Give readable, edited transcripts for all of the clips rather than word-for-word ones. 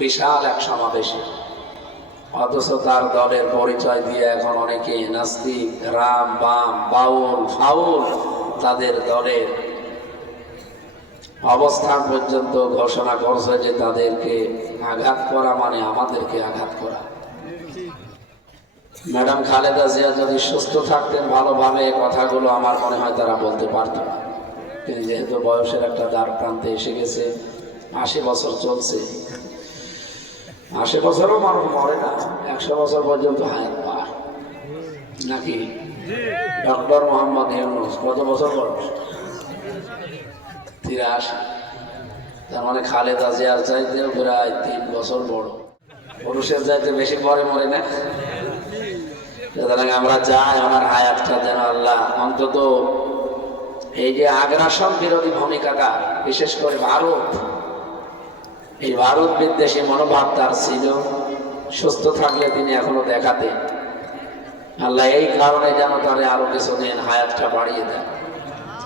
বিশাল এক সমাবেশে, অথচ তার দলের পরিচয় দিয়ে এখন অনেকে নাস্তিক, রাম, বাম, বাউল, ফাউল তাদের দলের অবস্থান পর্যন্ত ঘোষণা করছে যে তাদেরকে আঘাত করা মানে আমাদেরকে আঘাত করা। ম্যাডাম খালেদা জিয়া যদি সুস্থ থাকতেন ভালোভাবে কথাগুলো আমার মনে হয় তারা বলতে পারত না। তিনি যেহেতু বয়সের একটা দ্বার প্রান্তে এসে গেছে, ৮০ বছর চলছে, ৮০ বছরও মানুষ মরে না, ১০০ বছর পর্যন্ত হায়াত পায় নাকি? ডক্টর মোহাম্মদ ইউনূস কত বছর বয়স? ৮৩। তার মানে খালেদা জিয়ার চাইতেও প্রায় ৩ বছর বড়। পুরুষের চাইতে বেশি পরে মরে না। সুতরাং আমরা চাই ওনার হায়াতটা যেন আল্লাহ অন্তত এই যে আগ্রাসন বিরোধী ভূমিকাটা, বিশেষ করে ভারত, এই ভারত বিদ্বেষী মনোভাব তার ছিল, সুস্থ থাকলে তিনি এখনো দেখাতেন। আল্লাহ এই কারণে যেন তারে আরো কিছুদিন হায়াতটা বাড়িয়ে দেয়।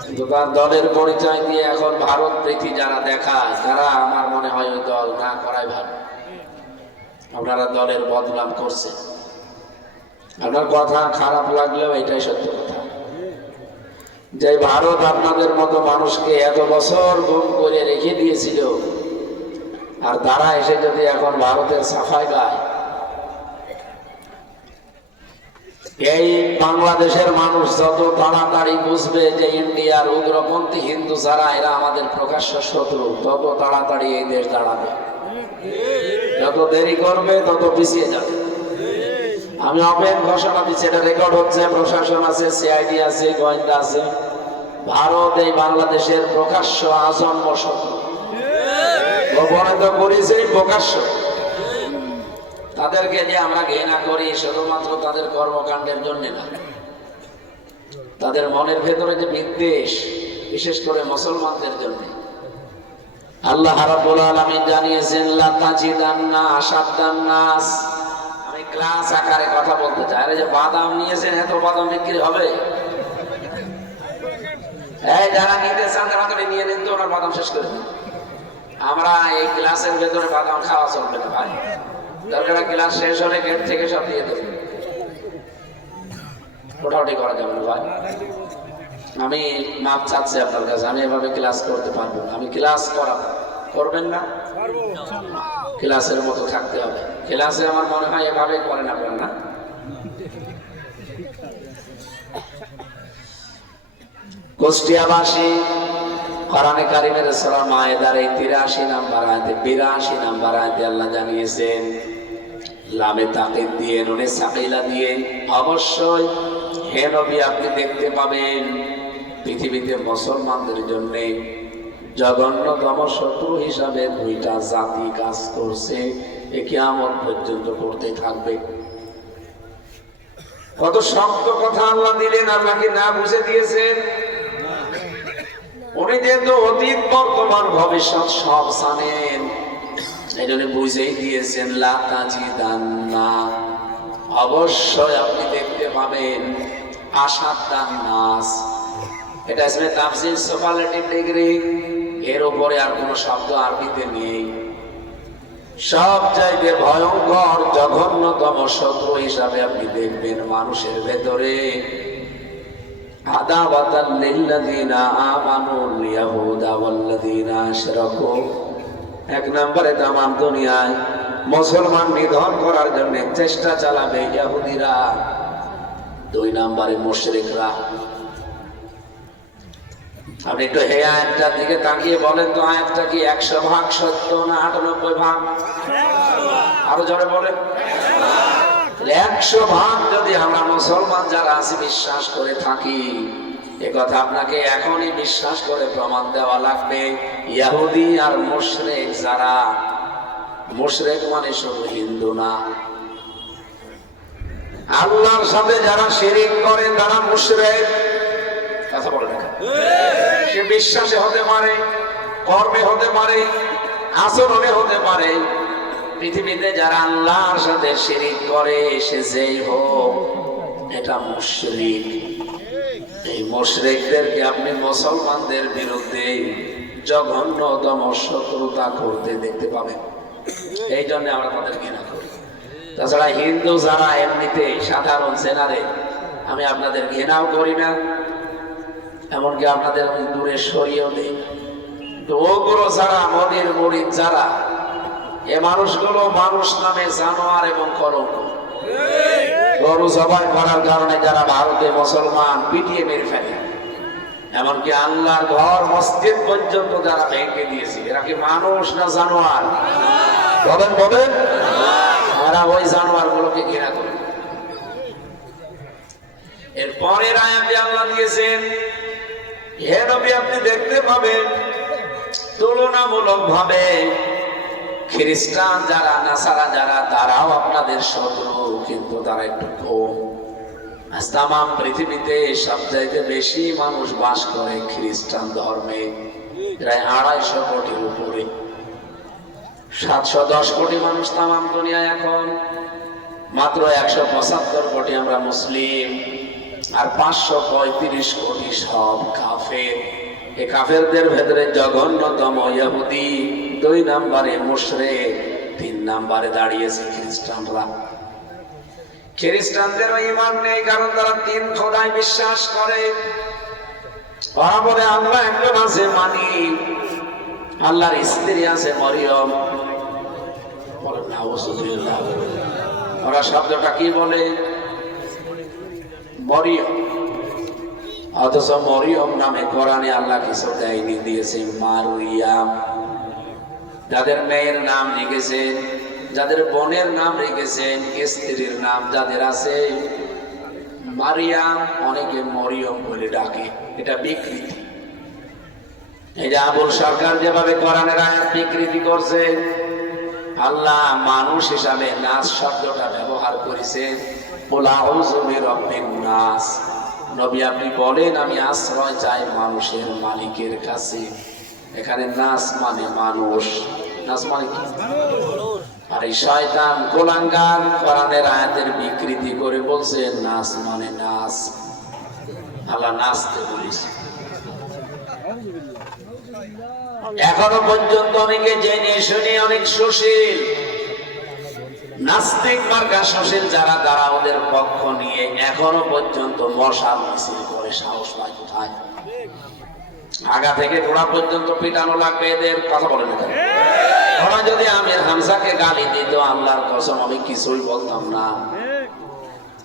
কিন্তু তার দলের পরিচয় দিয়ে এখন ভারত প্রীতি যারা দেখায় তারা আমার মনে হয় ওই দল না করাই ভালো। আপনারা দলের বদনাম করছেন, আপনার কথা খারাপ লাগলেও এটাই সত্য কথা যে ভারত আপনাদের মতো মানুষকে এত বছর গুম করে রেখে দিয়েছিল, আর তারা এসে যদি এখন ভারতের সাফাই গায়, এই বাংলাদেশের মানুষ যত তাড়াতাড়ি বুঝবে যে ইন্ডিয়ার উগ্রপন্থী হিন্দু যারা এরা আমাদের প্রকাশ্য শত্রু, তত তাড়াতাড়ি এই দেশ দাঁড়াবে। যত দেরি করবে তত পিছিয়ে যাবে। আমি ওপেন ঘোষণা দিচ্ছি, এটা রেকর্ড হচ্ছে, প্রশাসন আছে, সিআইডি আছে, গোয়েন্দা আছে, ভারত এই বাংলাদেশের প্রকাশ্য আজন্ম শত্রু। গোপনে তো করেছে, প্রকাশ্য। তাদেরকে যে আমরা ঘৃণা করি শুধুমাত্র তাদের কর্মকাণ্ডের জন্য না, তাদের মনের ভেতরে যে বিদ্বেষ, বিশেষ করে মুসলমানদের জন্য। আল্লাহ রাব্বুল আলামিন জানিয়েছেন লা তাজিদান্না আশাদ্দান নাস। আমি ক্লাস আকারে কথা বলতে চাই। আরে যে বাদাম নিয়েছেন, এত বাদাম বিক্রি হবে? এই যারা নিতে চান তারা তো নিয়ে নিন, তো ওনার বাদাম শেষ করে দিন। আমরা এই ক্লাসের ভেতরে বাদাম খাওয়া চলবে না ভাই। দরকার ক্লাস শেষ হলে গেট থেকে সব দিয়ে দেবো, ওঠাউটি করা যাবে না ভাই। আমি মাপ চাচ্ছি আপনার কাছে, আমি এভাবে ক্লাস করতে পারবো না। আমি ক্লাস করাবো, করবেন না? ক্লাসের মতো থাকতে হবে। ক্লাসে আমার মনে হয় এভাবে করেন আপনার, না? কুষ্টিয়াবাসী কোরআনে কারিমের সূরা মায়েদার এই ৮৩ নাম্বার আয়াতে, ৮২ নাম্বার আয়াতে আল্লাহ জানিয়েছেন, লামে তাকিদ দিয়ে, নুনে সাকিলা দিয়ে, অবশ্যই হে নবী আপনি দেখতে পাবেন পৃথিবীতে মুসলমানদের জন্য জঘন্যতম শত্রু হিসাবে দুইটা জাতি কাজ করছে, এ কিয়ামত পর্যন্ত করতে থাকবে। কত শক্ত কথা আল্লাহ দিলেন, আল্লাহ কি না বুঝে দিয়েছেন? উনি যেহেতু অতীত, বর্তমান, ভবিষ্যৎ সব জানেন, এই জন্য বুঝেই দিয়েছেন লা তাজিদান্না, অবশ্যই আপনি দেখতে পাবেন আশাদ্দান নাস। এটা আসলে তাফসীর সুপারলেটিভ ডিগ্রি, এর উপরে আর কোনো শব্দ আরবিতে নেই। সব চাইতে ভয়ঙ্কর জঘন্যতম শত্রু হিসাবে আপনি দেখবেন মানুষের ভেতরে আদাওয়াতাল লিল্লাযিনা আমানুল ইয়াহুদা ওয়াল্লাযিনা আশরাকু। এক নম্বরে তামাম দুনিয়ায় মুসলমান নিধন করার জন্য চেষ্টা চালাবে ইহুদিরা, ২ নম্বরে মুশরিকরা। আপনি একটু হে আয়াতটার দিকে তাকিয়ে বলেন তো, আয়াতটা কি ১০০% সত্য না ৯৮% আরো জোরে বলেন। ১০০% যদি আমরা মুসলমান যারা আছি বিশ্বাস করে থাকি, এ কথা আপনাকে এখনই বিশ্বাস করে প্রমাণ দেওয়া লাগবে। ইহুদি আর মুশরিক যারা, মুশরিক মানে শুধু হিন্দু না, আল্লাহর সাথে যারা শিরিক করে তারা মুশরিক। কথা বলে না, সে বিশ্বাসে হতে পারে, কর্মে হতে পারে, আচরণে হতে পারে। পৃথিবীতে যারা আল্লাহর সাথে শিরিক করে সে যেই হোক, এটা মুশরিক। এই মুশরিকদেরকে আপনি মুসলমানদের বিরুদ্ধে জঘন্যতম শত্রুতা করতে দেখতে পাবেন। এই জন্য আমরা তাদের ঘৃণা করি। তাছাড়া হিন্দু যারা এমনিতে সাধারণ সেনারে আমি আপনাদের ঘৃণাও করি না, এমনকি আপনাদের আমি দূরে সরিয়েও দিই না। কিন্তু ওগুলো যারা মনের মরিদ যারা, এ মানুষগুলো মানুষ নামে জানোয়ার এবং কলঙ্ক। গরু জবাই করার কারণে যারা ভারতে মুসলমান পিটিয়ে মেরে ফেলে, এমনকি আল্লাহর ঘর মসজিদ পর্যন্ত যারা ভেঙে দিয়েছে, এরা কি মানুষ না জানোয়ার? বলেন বলেন। আমরা ওই জানোয়ার গুলোকে ঘৃণা করি। এর পরের আয়াতে আল্লাহ দিয়েছেন, হে নবী আপনি দেখতে পাবেন তুলনামূলক ভাবে খ্রিস্টান যারা, নাসারা যারা, তারাও আপনাদের শত্রু, কিন্তু তারা একটু কম। তামাম পৃথিবীতে সবচাইতে বেশি মানুষ বাস করে খ্রিস্টান ধর্মে, প্রায় 250 কোটির উপরে। 710 কোটি মানুষ তামাম দুনিয়ায় এখন, মাত্র 175 কোটি আমরা মুসলিম, আর 535 কোটি সব কাফের। এই কাফেরদের ভেতরে জঘন্যতম ইহুদি, 2 নম্বরে মুশরিক, 3 নম্বরে দাঁড়িয়েছে খ্রিস্টানরা। খ্রিস্টানদের ঈমান নেই, কারণ তারা 3 খোদায় বিশ্বাস করে। ওরা বলে আল্লাহ একজন আছে, মানি আল্লাহর স্ত্রী আছে মরিয়ম। ওরা শব্দটা কি বলে? মরিয়ম। অথচ মরিয়ম নামে কোরআনে আল্লাহ কিছু দেয়নি, দিয়েছে মারিয়াম। যাদের মেয়ের নাম লিখেছেন, যাদের বোনের নাম রেখেছেন, স্ত্রীর নাম যাদের আছে মারিয়াম, অনেকে মরিয়ম বলে ডাকে। এটা বিকৃতি। এই যে আবুল সরকার যেভাবে কোরআনের আয়াত বিকৃতি করছে, আল্লাহ মানুষ হিসাবে নাস শব্দটা ব্যবহার করেছে। কুল আউযু বিরাব্বিন নাস, নবী আপনি বলেন আমি আশ্রয় চাই মানুষের মালিকের কাছে। এখানে নাস মানে মানুষ, নাস মানে কি? আর এই শয়তান কুলাঙ্গার কোরআনের আয়াতের বিকৃতি করে বলছে নাস মানে নাস। আল্লাহ নাচতে বলেছে। এখনো পর্যন্ত অনেকে জেনে শুনে অনেক সুশীল নাস্তিক মার্কা সুশীল যারা, তারা ওদের পক্ষ নিয়ে এখনো পর্যন্ত মশাল মিছিল করে। সাহস পায় কোথায়? আগা থেকে গোড়া পর্যন্ত পিটানো লাগবে এদের। কথা বলে না, ওরা যদি আমির হামজাকে গালি দিত, আল্লাহর কসম আমি কিছুই বলতাম না।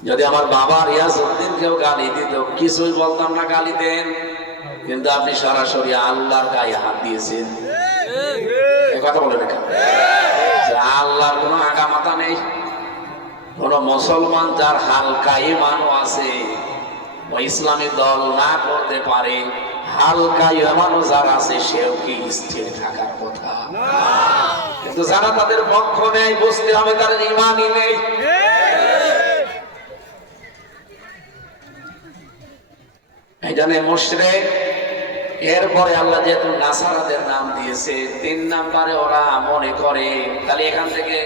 যদি আমার বাবা রিয়াজউদ্দিনকেও গালি দিত, কিছুই বলতাম না, গালি দেন। কিন্তু আপনি সরাসরি আল্লাহর গায়ে হাত দিয়েছেন। কথা বলে না, আল্লাহর কোনো আগা মাথা নেই। কোন মুসলমান যার হালকা ঈমানও আছে, ও ইসলামী দল না করতে পারে, হালকা ঈমানও যার আছে, সেও কি স্থির থাকার কথা? কিন্তু যারা তাদের পক্ষ নেই, বুঝতে হবে তাদের ঈমানই নেই। এই জন্য মুশরিক। এরপরে আল্লাহ যেহেতু নাসারাদের নাম দিয়েছে, 3 নম্বরে ওরা মনে করে তাহলে এখান থেকে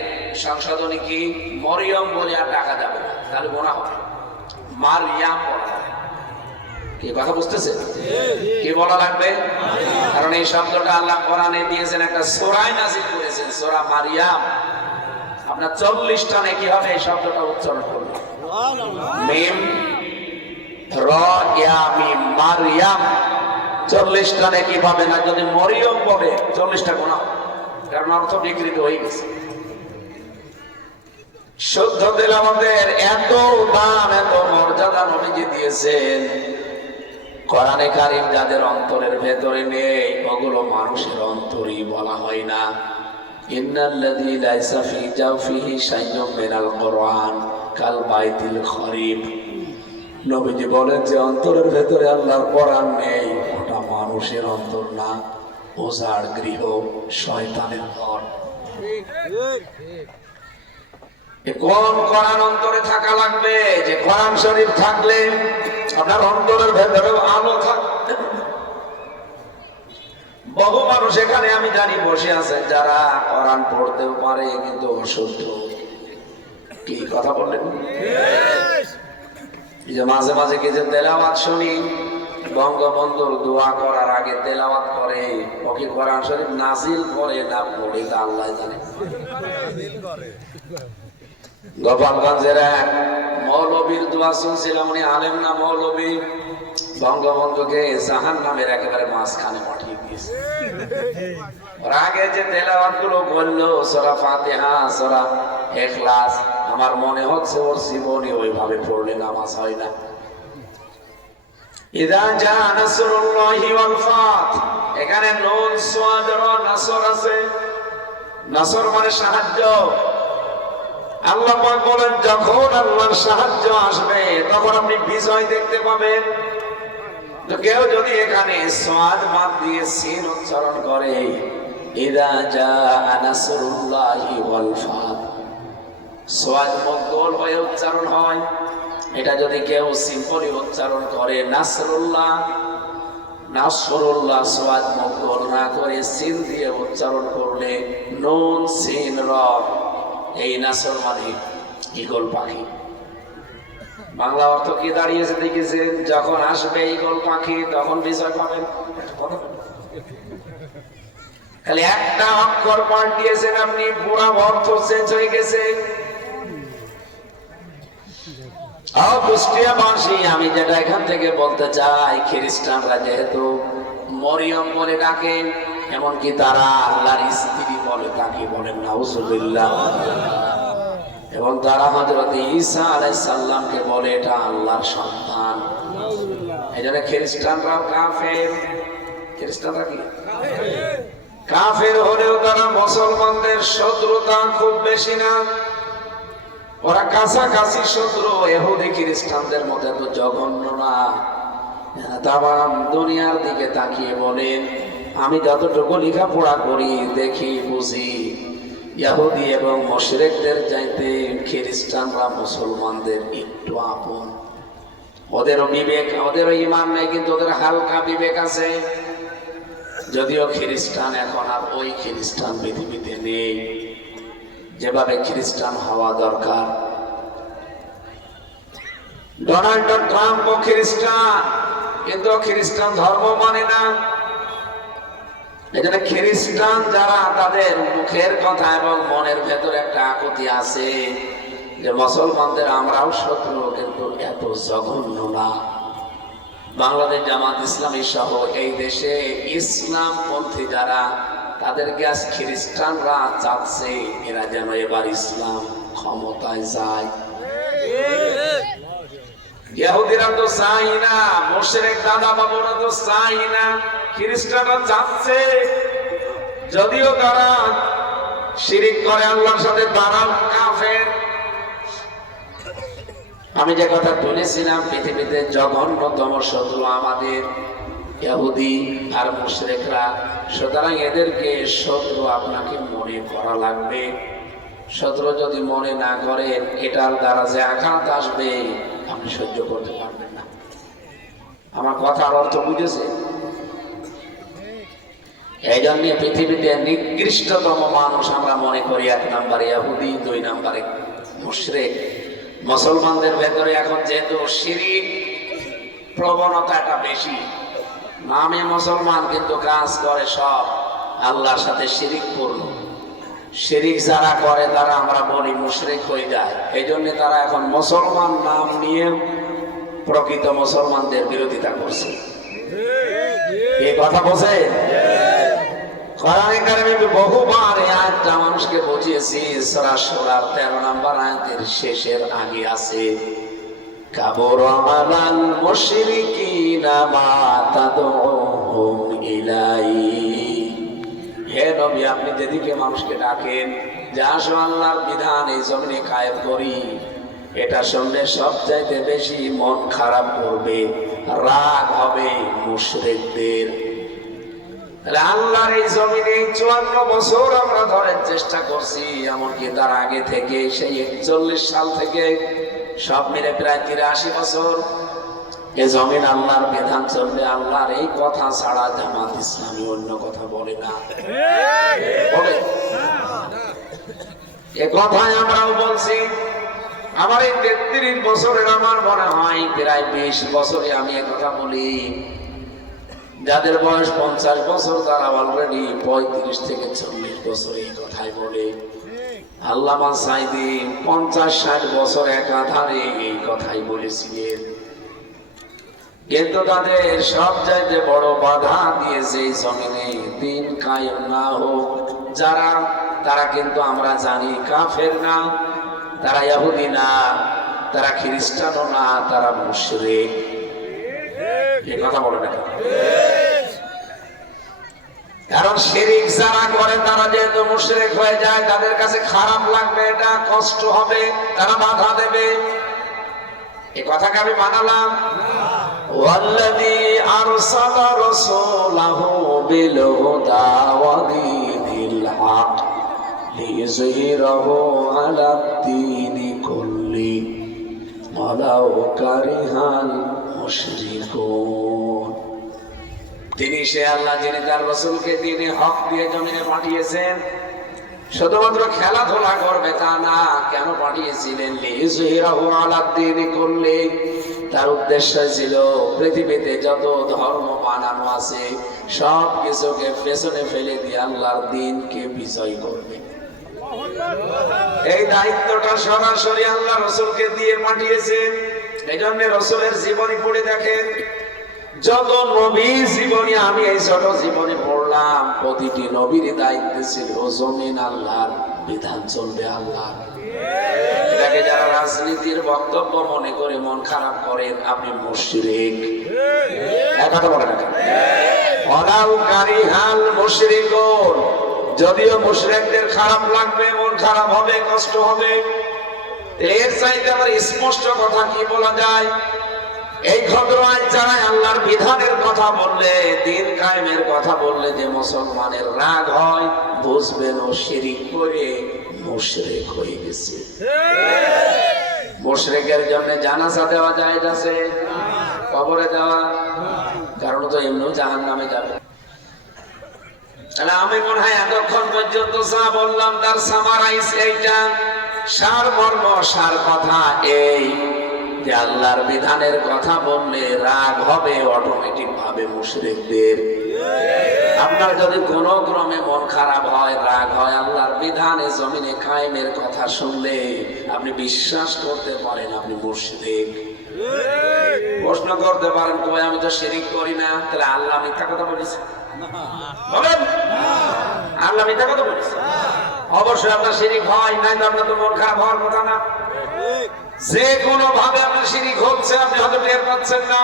সংশোধনী কি, মরিয়ম বলে আর ডাকা যাবে না, তাহলে গোনাহ হবে। মারিয়াম বলা যাবে। কি কথা বুঝতেছে? কি বলা লাগবে? কারণ এই শব্দটা আল্লাহ কোরআনে দিয়েছেন, একটা সূরায় নাযিল করেছেন, সূরা মারিয়াম। আপনার 40টা নাকি হবে এই শব্দটা উচ্চারণ করবেন। মিম র ইয়া মিম মারিয়াম, 40টা নাকি পাবে না। যদি মরিয়ম বলে 40টা গুনাহ, কারণ অর্থ বিকৃত হয়ে গেছে। শুদ্ধ দিল আমাদের এত দাম, এত মর্যাদা নবীজি দিয়েছেন। কোরআনে কারীম যাদের অন্তরের ভেতরে নেই, ওগুলো মানুষের অন্তরই বলা হয় না। ইন্নাল্লাযী লাইসা ফী জাওফিহি শাইউম মিনাল কুরআন কাল বাইতিল খরিব। নবীজি বলেন যে অন্তরের ভেতরে আল্লাহর কোরআন নেই, ওটা মানুষের অন্তর না, ওজার গৃহ, শয়তানের ঘর। কোন কোরআন অন্তরে থাকা লাগবে? যে কোরআন শরীফ থাকলে আপনার অন্তরের ভেতরেও আলো থাকবে। বহু মানুষ এখানে আমি জানি বসে আছেন যারা কোরআন পড়তেও পারে, কিন্তু অশুদ্ধ। কি কথা বললেন? এই যে মাঝে মাঝে কি যে তেলাওয়াত শুনি, বঙ্গবন্ধুর দোয়া করার আগে তেলাওয়াত করে, ওকে কোরআন শরীফ নাজিল করে না পড়ে তা আল্লাহ জানে। গোপালগঞ্জের এক মৌলবীর দোয়া শুনছিলাম, উনি আলেম না মৌলবী, বঙ্গবন্ধুকে জাহান্নামের একেবারে মাঝখানে পাঠিয়ে দিয়েছে। ওর আগে যে তেলাওয়াত গুলো বললো সূরা ফাতিহা, সূরা ইখলাস, আমার মনে হচ্ছে ওর জীবনে ওইভাবে পড়লে নামাজ হয় না। ইযা জা নাসরুল্লাহি ওয়াল ফাত, এখানে নুন সাদ র নাসর আছে। নাসর মানে সাহায্য। আল্লাহ পাক বলেন যখন আল্লাহর সাহায্য আসবে তখন আপনি বিজয় দেখতে পাবেন। তো কেউ যদি এখানে সাদ বাদ দিয়ে সিন উচ্চারণ করে, ইযা জা নাসরুল্লাহি ওয়াল ফাত, সাদ মদ্দল হয়ে উচ্চারণ হয়। এটা যদি কেউ সিম্পলি উচ্চারণ করে নাসরুল্লাহ, নাসরুল্লাহ সাদ মদ্দল না করে সিন দিয়ে উচ্চারণ করলে নুন সিন র, এই নাসর মানে ঈগল পাখি। বাংলা অর্থ কি দাঁড়িয়েছে দেখেছেন? যখন আসবে ঈগল পাখি তখন বিজয় পাবেন। খালি একটা অক্ষর পাল্টিয়েছেন আপনি, পুরো অর্থ চেঞ্জ হয়ে গেছে। কুষ্টিয়াবাসী, আমি যেটা এখান থেকে বলতে চাই, খ্রিস্টানরা যেহেতু মরিয়ম বলে ডাকে, এমনকি তারা আল্লাহর স্ত্রী বলে, তাকে বলেন নাউজুবিল্লাহ, এবং তারা হযরত ঈসা আলাইহিস সালামকে বলে এটা আল্লাহর সন্তান। এজন্য খ্রিস্টানরাও কাফের। খ্রিস্টানরা কি কাফের হলেও তারা মুসলমানদের শত্রুতা খুব বেশি না, ওরা কাছাকাছি শত্রু। ইহুদি খ্রিস্টানদের মধ্যে তো জঘন্য না। তামাম দুনিয়ার দিকে তাকিয়ে বলেন, আমি যতটুকু লেখাপড়া করি, দেখি, বুঝি, ইহুদি এবং মুশরিকদের চাইতে খ্রিস্টানরা মুসলমানদের একটু আপন। ওদেরও বিবেক, ওদেরও ঈমান নেই, কিন্তু ওদের হালকা বিবেক আছে। যদিও খ্রিস্টান এখন আর ওই খ্রিস্টান পৃথিবীতে নেই যেভাবে খ্রিস্টান হওয়া দরকার। ডোনাল্ড ট্রাম্প ও খ্রিস্টান, কিন্তু খ্রিস্টান ধর্ম মানে না। এখানে খ্রিস্টান যারা, তাদের মুখের কথা এবং মনের ভেতরে একটা আকুতি আছে যে মুসলমানদের আমরাও শত্রু, কিন্তু এত জঘন্য না। বাংলাদেশ জামাত ইসলামী সহ এই দেশে ইসলামপন্থী যারা, তাদেরকে আজ খ্রিস্টানরা চাচ্ছে এরা যেন এবার ইসলাম ক্ষমতায় যায়। ইহুদিরা তো চাই না, মুশরিক দাদা বাবুরা তো চাই না, খ্রিস্টানরা চাচ্ছে। যদিও তারা শিরিক করে আল্লাহর সাথে, তারাও কাফের। আমি যে কথা বলেছিলাম, পৃথিবীতে জঘন্যতম শত্রু আমাদের ইহুদি আর মুশরিকরা। সুতরাং এদেরকে শত্রু আপনাকে মনে করা লাগবে। শত্রু যদি মনে না করেন, এটার দ্বারা যে আঘাত আসবে আপনি সহ্য করতে পারবেন না। আমার কথার অর্থ বুঝেছে? এই জন্য পৃথিবীতে নিকৃষ্টতম মানুষ আমরা মনে করি 1 নম্বরে ইহুদি, 2 নম্বরে মুশরিক। মুসলমানদের ভেতরে এখন যেহেতু শিরিক প্রবণতাটা বেশি, নামে মুসলমান কিন্তু কাজ করে সব আল্লাহর সাথে শিরিকপূর্ণ। শিরিক যারা করে তারা আমরা বলি মুশরিক হয়ে যায়। এই জন্য তারা এখন মুসলমান নাম নিয়ে প্রকৃত মুসলমানদের বিরোধিতা করছে। এই কথা বলছে কোরআনে কারিমে বহুবার এই আয়াতটা মানুষকে বুঝিয়েছি। সূরা শূরার 13 নম্বর আয়াতের শেষের আগে আছে, কাবুরা আলাল মুশরিকিনা মা তাদউহুম ইলাইহি। হে নবী, আপনি যেদিকে মানুষকে ডাকেন যে আসো আল্লাহর বিধান এই জমিনে কায়েম করি, এটা শুনলে সবচাইতে বেশি মন খারাপ করবে, রাগ হবে মুশরিকদের। আল্লাহর এই জমিনে 54 বছর আমরা ধরে চেষ্টা করছি, এমনকি তার আগে থেকে সেই 41 সাল থেকে সব মিলে প্রায় 83 বছর এই জমিন আল্লাহর বিধান চলবে। আল্লাহর এই কথা ছাড়া জামাত ইসলামী অন্য কথা বলে না, বলে। এ কথাই আমরাও বলছি। আমার এই 33 বছরের আমার মনে হয় প্রায় 20 বছরে আমি এক কথা বলি, যাদের বয়স 50 বছর তারা অলরেডি 35 থেকে 40 বছর এই কথাই বলে। আল্লামা সাঈদী 50-60 বছর একাধারে এই কথাই বলেছিলেন। কিন্তু তাদের সব চাইতে বড় বাধা দিয়েছে এই জমিনে দিন কায়েম না হোক যারা, তারা কিন্তু আমরা জানি কাফের না, তারা ইহুদি না, তারা খ্রিস্টানও না, তারা মুশরিক। এই কথা বলে না, কারণ শিরিক যারা করে তারা যেহেতু মুশরিক হয়ে যায়, তাদের কাছে খারাপ লাগবে, এটা কষ্ট হবে, তারা বাধা দেবে। এই কথাকে আমি বানালাম। ওয়াল্লাযী আরসালা রাসূলাহু বিল হুদা ওয়া দীনিল হক লিইয়ুযহিরাহু আলাদ দীনি কুল্লি ওয়ালাউ কারিহাল মুশরিকুন। তিনি সে আল্লাহ যিনি তার রাসূলকে দ্বীনে হক দিয়ে জমিনে পাঠিয়েছেন। শুধুমাত্র খেলাধুলা করবে তা না, কেন পাঠিয়েছিলেন? লিইয়ুযহিরাহু আলাদ দীনি কুল্লি, তার উদ্দেশ্য ছিল পৃথিবীতে যত ধর্ম বানানো আছে সব কিছুকে পেছনে ফেলে দিয়ে আল্লাহর দ্বীনকে বিজয় করবে। এই দায়িত্বটা সরাসরি আল্লাহ রাসূলকে দিয়ে পাঠিয়েছেন। এই জন্য রাসূলের জীবনী পড়ে দেখেন, যত নবীর জীবনী আমি এই ছোট জীবনে পড়লাম, প্রতিটি নবীর দায়িত্ব ছিল জমিন আল্লাহর, বিধান চলবে আল্লাহর। এটাকে যারা রাজনীতির বক্তব্য মনে করে মন খারাপ করেন, আপনি মুশরিক। কথা বলে না, ওয়ালাউ কারিহাল মুশরিকুন, যদিও মুশরিকদের খারাপ লাগবে, মন খারাপ হবে, কষ্ট হবে, এর চাইতে আবার স্পষ্ট কথা কি বলা যায়? এই ঘটনায় যারা আল্লাহর বিধানের কথা বললে, দ্বীন কায়েমের কথা বললে যে মুসলমানের রাগ হয়, বুঝবেন ও শিরিক করে মুশরিক হয়ে গেছে। মুশরিকের জন্য জানাজা দেওয়া যায় আছে, কবরে দেওয়া, কারণ তো এমনিও জাহান্নামে যাবে। তাহলে আমি মনে হয় এতক্ষণ পর্যন্ত যা বললাম তার সামারাইজ এইটা, সার মর্ম সার কথা এই যে আল্লাহর বিধানের কথা বললে রাগ হবে অটোমেটিক ভাবে মুশরিকদের। আপনার যদি কোন ক্রমে মন খারাপ হয়, রাগ হয়, আল্লাহর বিধানে জমিনে কায়েমের কথা শুনলে আপনি বিশ্বাস করতে পারেন আপনি মুশরিক। প্রশ্ন করতে পারেন, কই আমি তো শিরিক করি না, তাহলে আল্লাহ মিথ্যা কথা বলেছে? বলেন, আল্লাহ মিথ্যা কথা বলেছে? অবশ্যই আপনার শিরিক হয়, নাই তো আপনার তো মন খারাপ হওয়ার কথা না। যে কোনো ভাবে আপনার শিরিক হচ্ছে, আপনি হয়তো টের পাচ্ছেন না।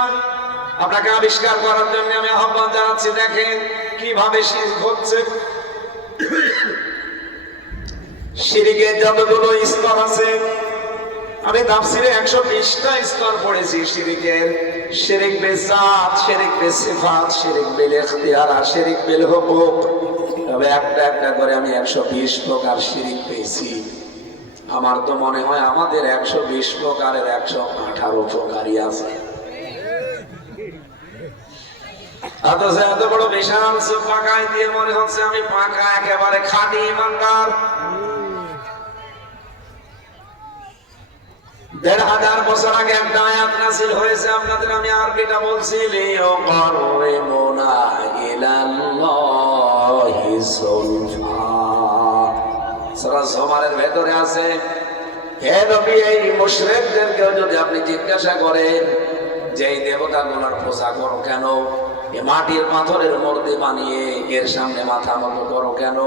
আপনাকে আবিষ্কার করার জন্য আমি আহ্বান জানাচ্ছি, দেখেন কিভাবে শিরিক হচ্ছে। শিরিকের যতগুলো স্তর আছে, আমি তাফসীরে 120টা স্তর পড়েছি শিরিকের। শিরিক বিল যাত, শিরিক বিল সিফাত, শিরিক বিল ইখতিয়ার, শিরিক বিল হুকুক। তবে একটা একটা করে আমি 120 প্রকার শিরিক পেয়েছি। আমার তো মনে হয় আমাদের 120 প্রকারের 118 প্রকারই আছে। এত বড় বিশাল পাকায় দিয়ে মনে হচ্ছে আমি পাকা, একেবারে খাঁটি ইমানদার। 1500 বছর আগে একটা আয়াত নাযিল হয়েছে, আপনাদের আমি আরবিটা বলছি। লিয়াকাররিমুনা ইলাল্লাহি যুলফা, সূরা জুমারের ভেতরে আছে। হে নবী, এই মুশরিকদেরকেও যদি আপনি জিজ্ঞাসা করেন যে এই দেবতাগুলোর পূজা করো কেন, এ মাটির পাথরের মূর্তি বানিয়ে এর সামনে মাথা নত করো কেন,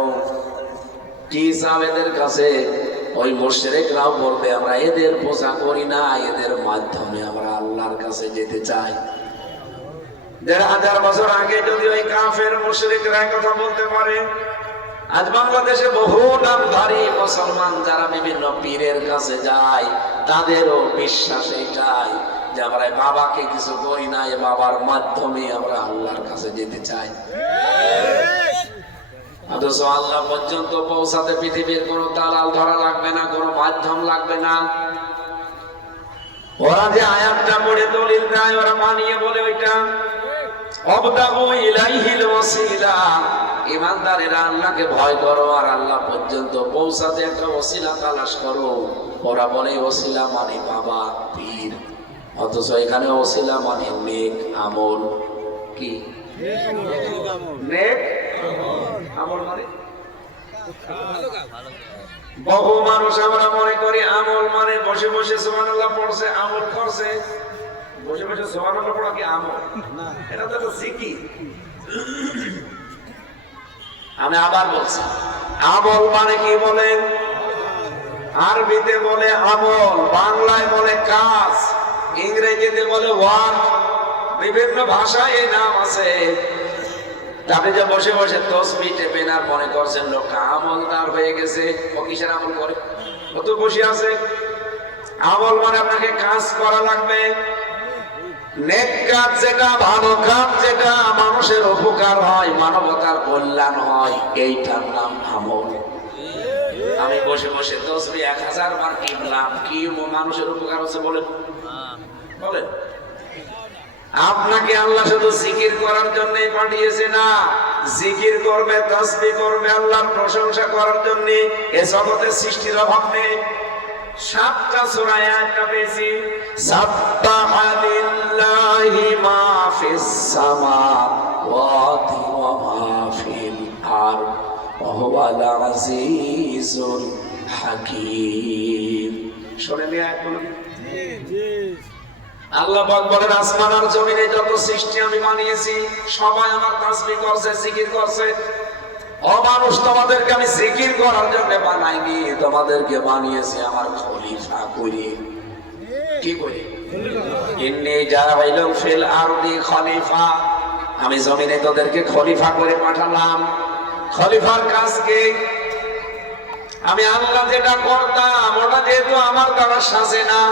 কি চাও এদের কাছে, ওই মুশরিকরাও বলবে আমরা এদের পূজা করি না, এদের মাধ্যমে আমরা আল্লাহর কাছে যেতে চাই। 1500 বছর আগে যদি ওই কাফের মুশরিকরা কথা বলতে পারে, আজ বাংলাদেশে বহু নামধারী মুসলমান যারা বিভিন্ন পীরের কাছে যায়, তাদেরও বিশ্বাস এটাই যে আমরা বাবাকে কিছু করি না, এ বাবার মাধ্যমে আমরা আল্লাহর কাছে যেতে চাই। অথচ আল্লাহ পর্যন্ত পৌঁছাতে পৃথিবীর কোন দালাল ধরা লাগবে না, কোন মাধ্যম লাগবে না। ওরা যে আয়াতটা পড়ে দলিল দেয়, ওরা মানিয়ে বলে ওইটা অবতাগু ইলাইহিল ওয়াসিলা, ইমানদারেরা আল্লাহকে ভয় করো আর আল্লাহ পর্যন্ত পৌঁছাতে একটা ওসিলা তালাশ করো। ওরা বলে ওসিলা মানে বাবা পীর, অথচ এখানে ওসিলা মানে নেক আমল। কি নেক আমল মানে? বহু মানুষ আমরা মনে করি আমল মানে বসে বসে সুবহানাল্লাহ পড়ছে, আমল করছে। বসে বসে সুবহানাল্লাহ পড়া কি আমল? এটা তো জিকির। আমি আবার বলছি, আমল মানে কি বলেন? আরবিতে বলে আমল, বাংলায় বলে কাজ, ইংরেজিতে বলে ওয়ার্ক, বিভিন্ন ভাষায় এই নাম আছে। আপনি যে বসে বসে তসবিহ টেপেন আর মনে করছেন লোকটা আমলদার হয়ে গেছে, ও কিসের আমল করে? ও তো বসে আছে। আমল মানে আপনাকে কাজ করা লাগবে, নেক কাজ যেটা, ভালো কাজ যেটা, মানুষের উপকার হয়, মানবতার কল্যাণ হয়, এইটার নাম আমল। আমি বসে বসে তসবিহ 1000 বার টিপলাম, কি মানুষের উপকার হচ্ছে বলেন? বলেন। আপনাকে আল্লাহ শুধু জিকির করার জন্যই পাঠিয়েছে না, জিকির করবে, তাসবিহ করবে, আল্লাহর প্রশংসা করার জন্য। এ জগতের সৃষ্টির অভাব নেই। 7টা সূরায় আয়াতটা পেয়েছি, সাব্বাহা লিল্লাহি মা ফিস সামাওয়াতি ওয়া মা ফিল আরদ ওয়া হুয়াল আজিজুল হাকীম। শুনে নিয়ে আয়াতগুলো। আল্লাহ পাক বলেন, আসমান আর জমিনে যত সৃষ্টি আমি বানিয়েছি সবাই আমার তাসবিহ করছে, জিকির করছে। ও মানুষ, তোমাদেরকে আমি জিকির করার জন্য বানাইনি, তোমাদেরকে বানিয়েছি আমার খলিফা করে। কি করে? ইন্নী জাইলুন ফিল আরদি খলিফা, আমি জমিনে তোদেরকে খলিফা করে পাঠালাম। খলিফার কাজ কি? আমি আল্লাহ যেটা করতাম ওটা যেহেতু আমার দ্বারা সাজে না,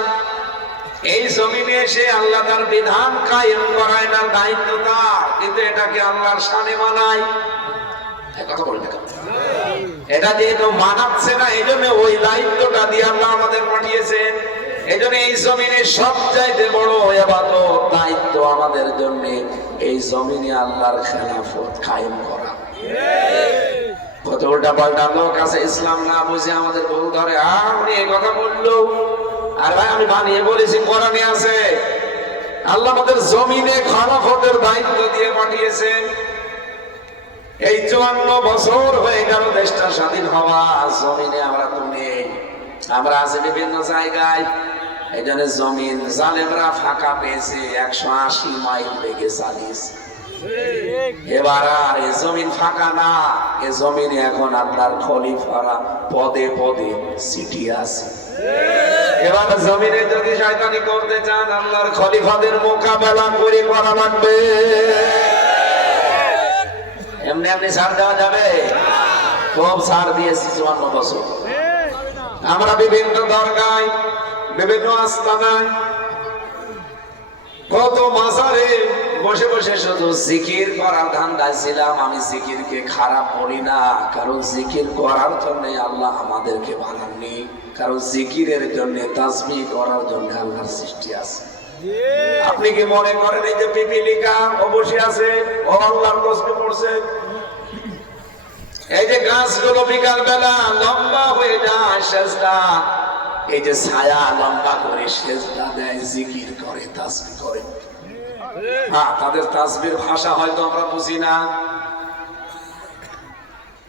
এই জমিনে এসে আল্লাহ তার বিধান কায়েম করায় না, দায়িত্ব তার, কিন্তু এটাকে আল্লাহর শানে মানায়। কথা বলেন না, এটা যেহেতু মানাচ্ছে না, এই জন্য ওই দায়িত্বটা দিয়ে আল্লাহ আমাদের পাঠিয়েছেন। এই জন্য এই জমিনে সবচাইতে বড় ইবাদত, দায়িত্ব আমাদের জন্য এই জমিনে আল্লাহর খেলাফত কায়েম করা। কত উল্টা পাল্টা লোক আছে, ইসলাম না বুঝে আমাদের বহু ধরে, উনি এই কথা বললো, আর ভাই আমি বানিয়ে বলেছি, কোরআনে আছে। আল্লাহ আমাদের জমিনে খেলাফতের দায়িত্ব দিয়ে পাঠিয়েছেন। এই 54 বছর হয়ে গেল দেশটা স্বাধীন হওয়া, জমিনে আমরা তো নেই, আমরা আছি বিভিন্ন জায়গায়। এই জন্য জমিন জালেমরা ফাঁকা পেয়েছে, 180 মাইল বেগে চালিয়েছে। এবার আর এই জমিন ফাঁকা না, এ জমিনে এখন আপনার খলিফারা পদে পদে সিটি আছে। এবার জমিনে যদি শয়তানি করতে চান, আল্লাহর খলিফাদের মোকাবেলা করে করা লাগবে। এমনি এমনি ছাড় দেওয়া যাবে? খুব ছাড় দিয়েছি 54 বছর। আমরা বিভিন্ন দরগায়, বিভিন্ন আস্তানায়, কত মাজারে বসে বসে শুধু জিকির করার ধান্দায় ছিলাম। আমি জিকিরকে খারাপ বলি না, কারণ জিকির করার জন্য আল্লাহ আমাদেরকে বানাননি, কারণ জিকিরের জন্য, তাসবিহ করার জন্য আল্লাহর সৃষ্টি আছে। আপনি কি মনে করেন এই যে পিপিলিকা অবশ্যই আছে, ও আল্লাহর তাসবিহ পড়ছে? এই যে গাছগুলো বিকাল বেলা লম্বা হয়ে যায় সেজদা, এই যে ছায়া লম্বা করে সেজদা দেয়, জিকির করে, তাসবিহ করে। হ্যাঁ, তাদের তাসবিহর ভাষা হয়তো আমরা বুঝি না।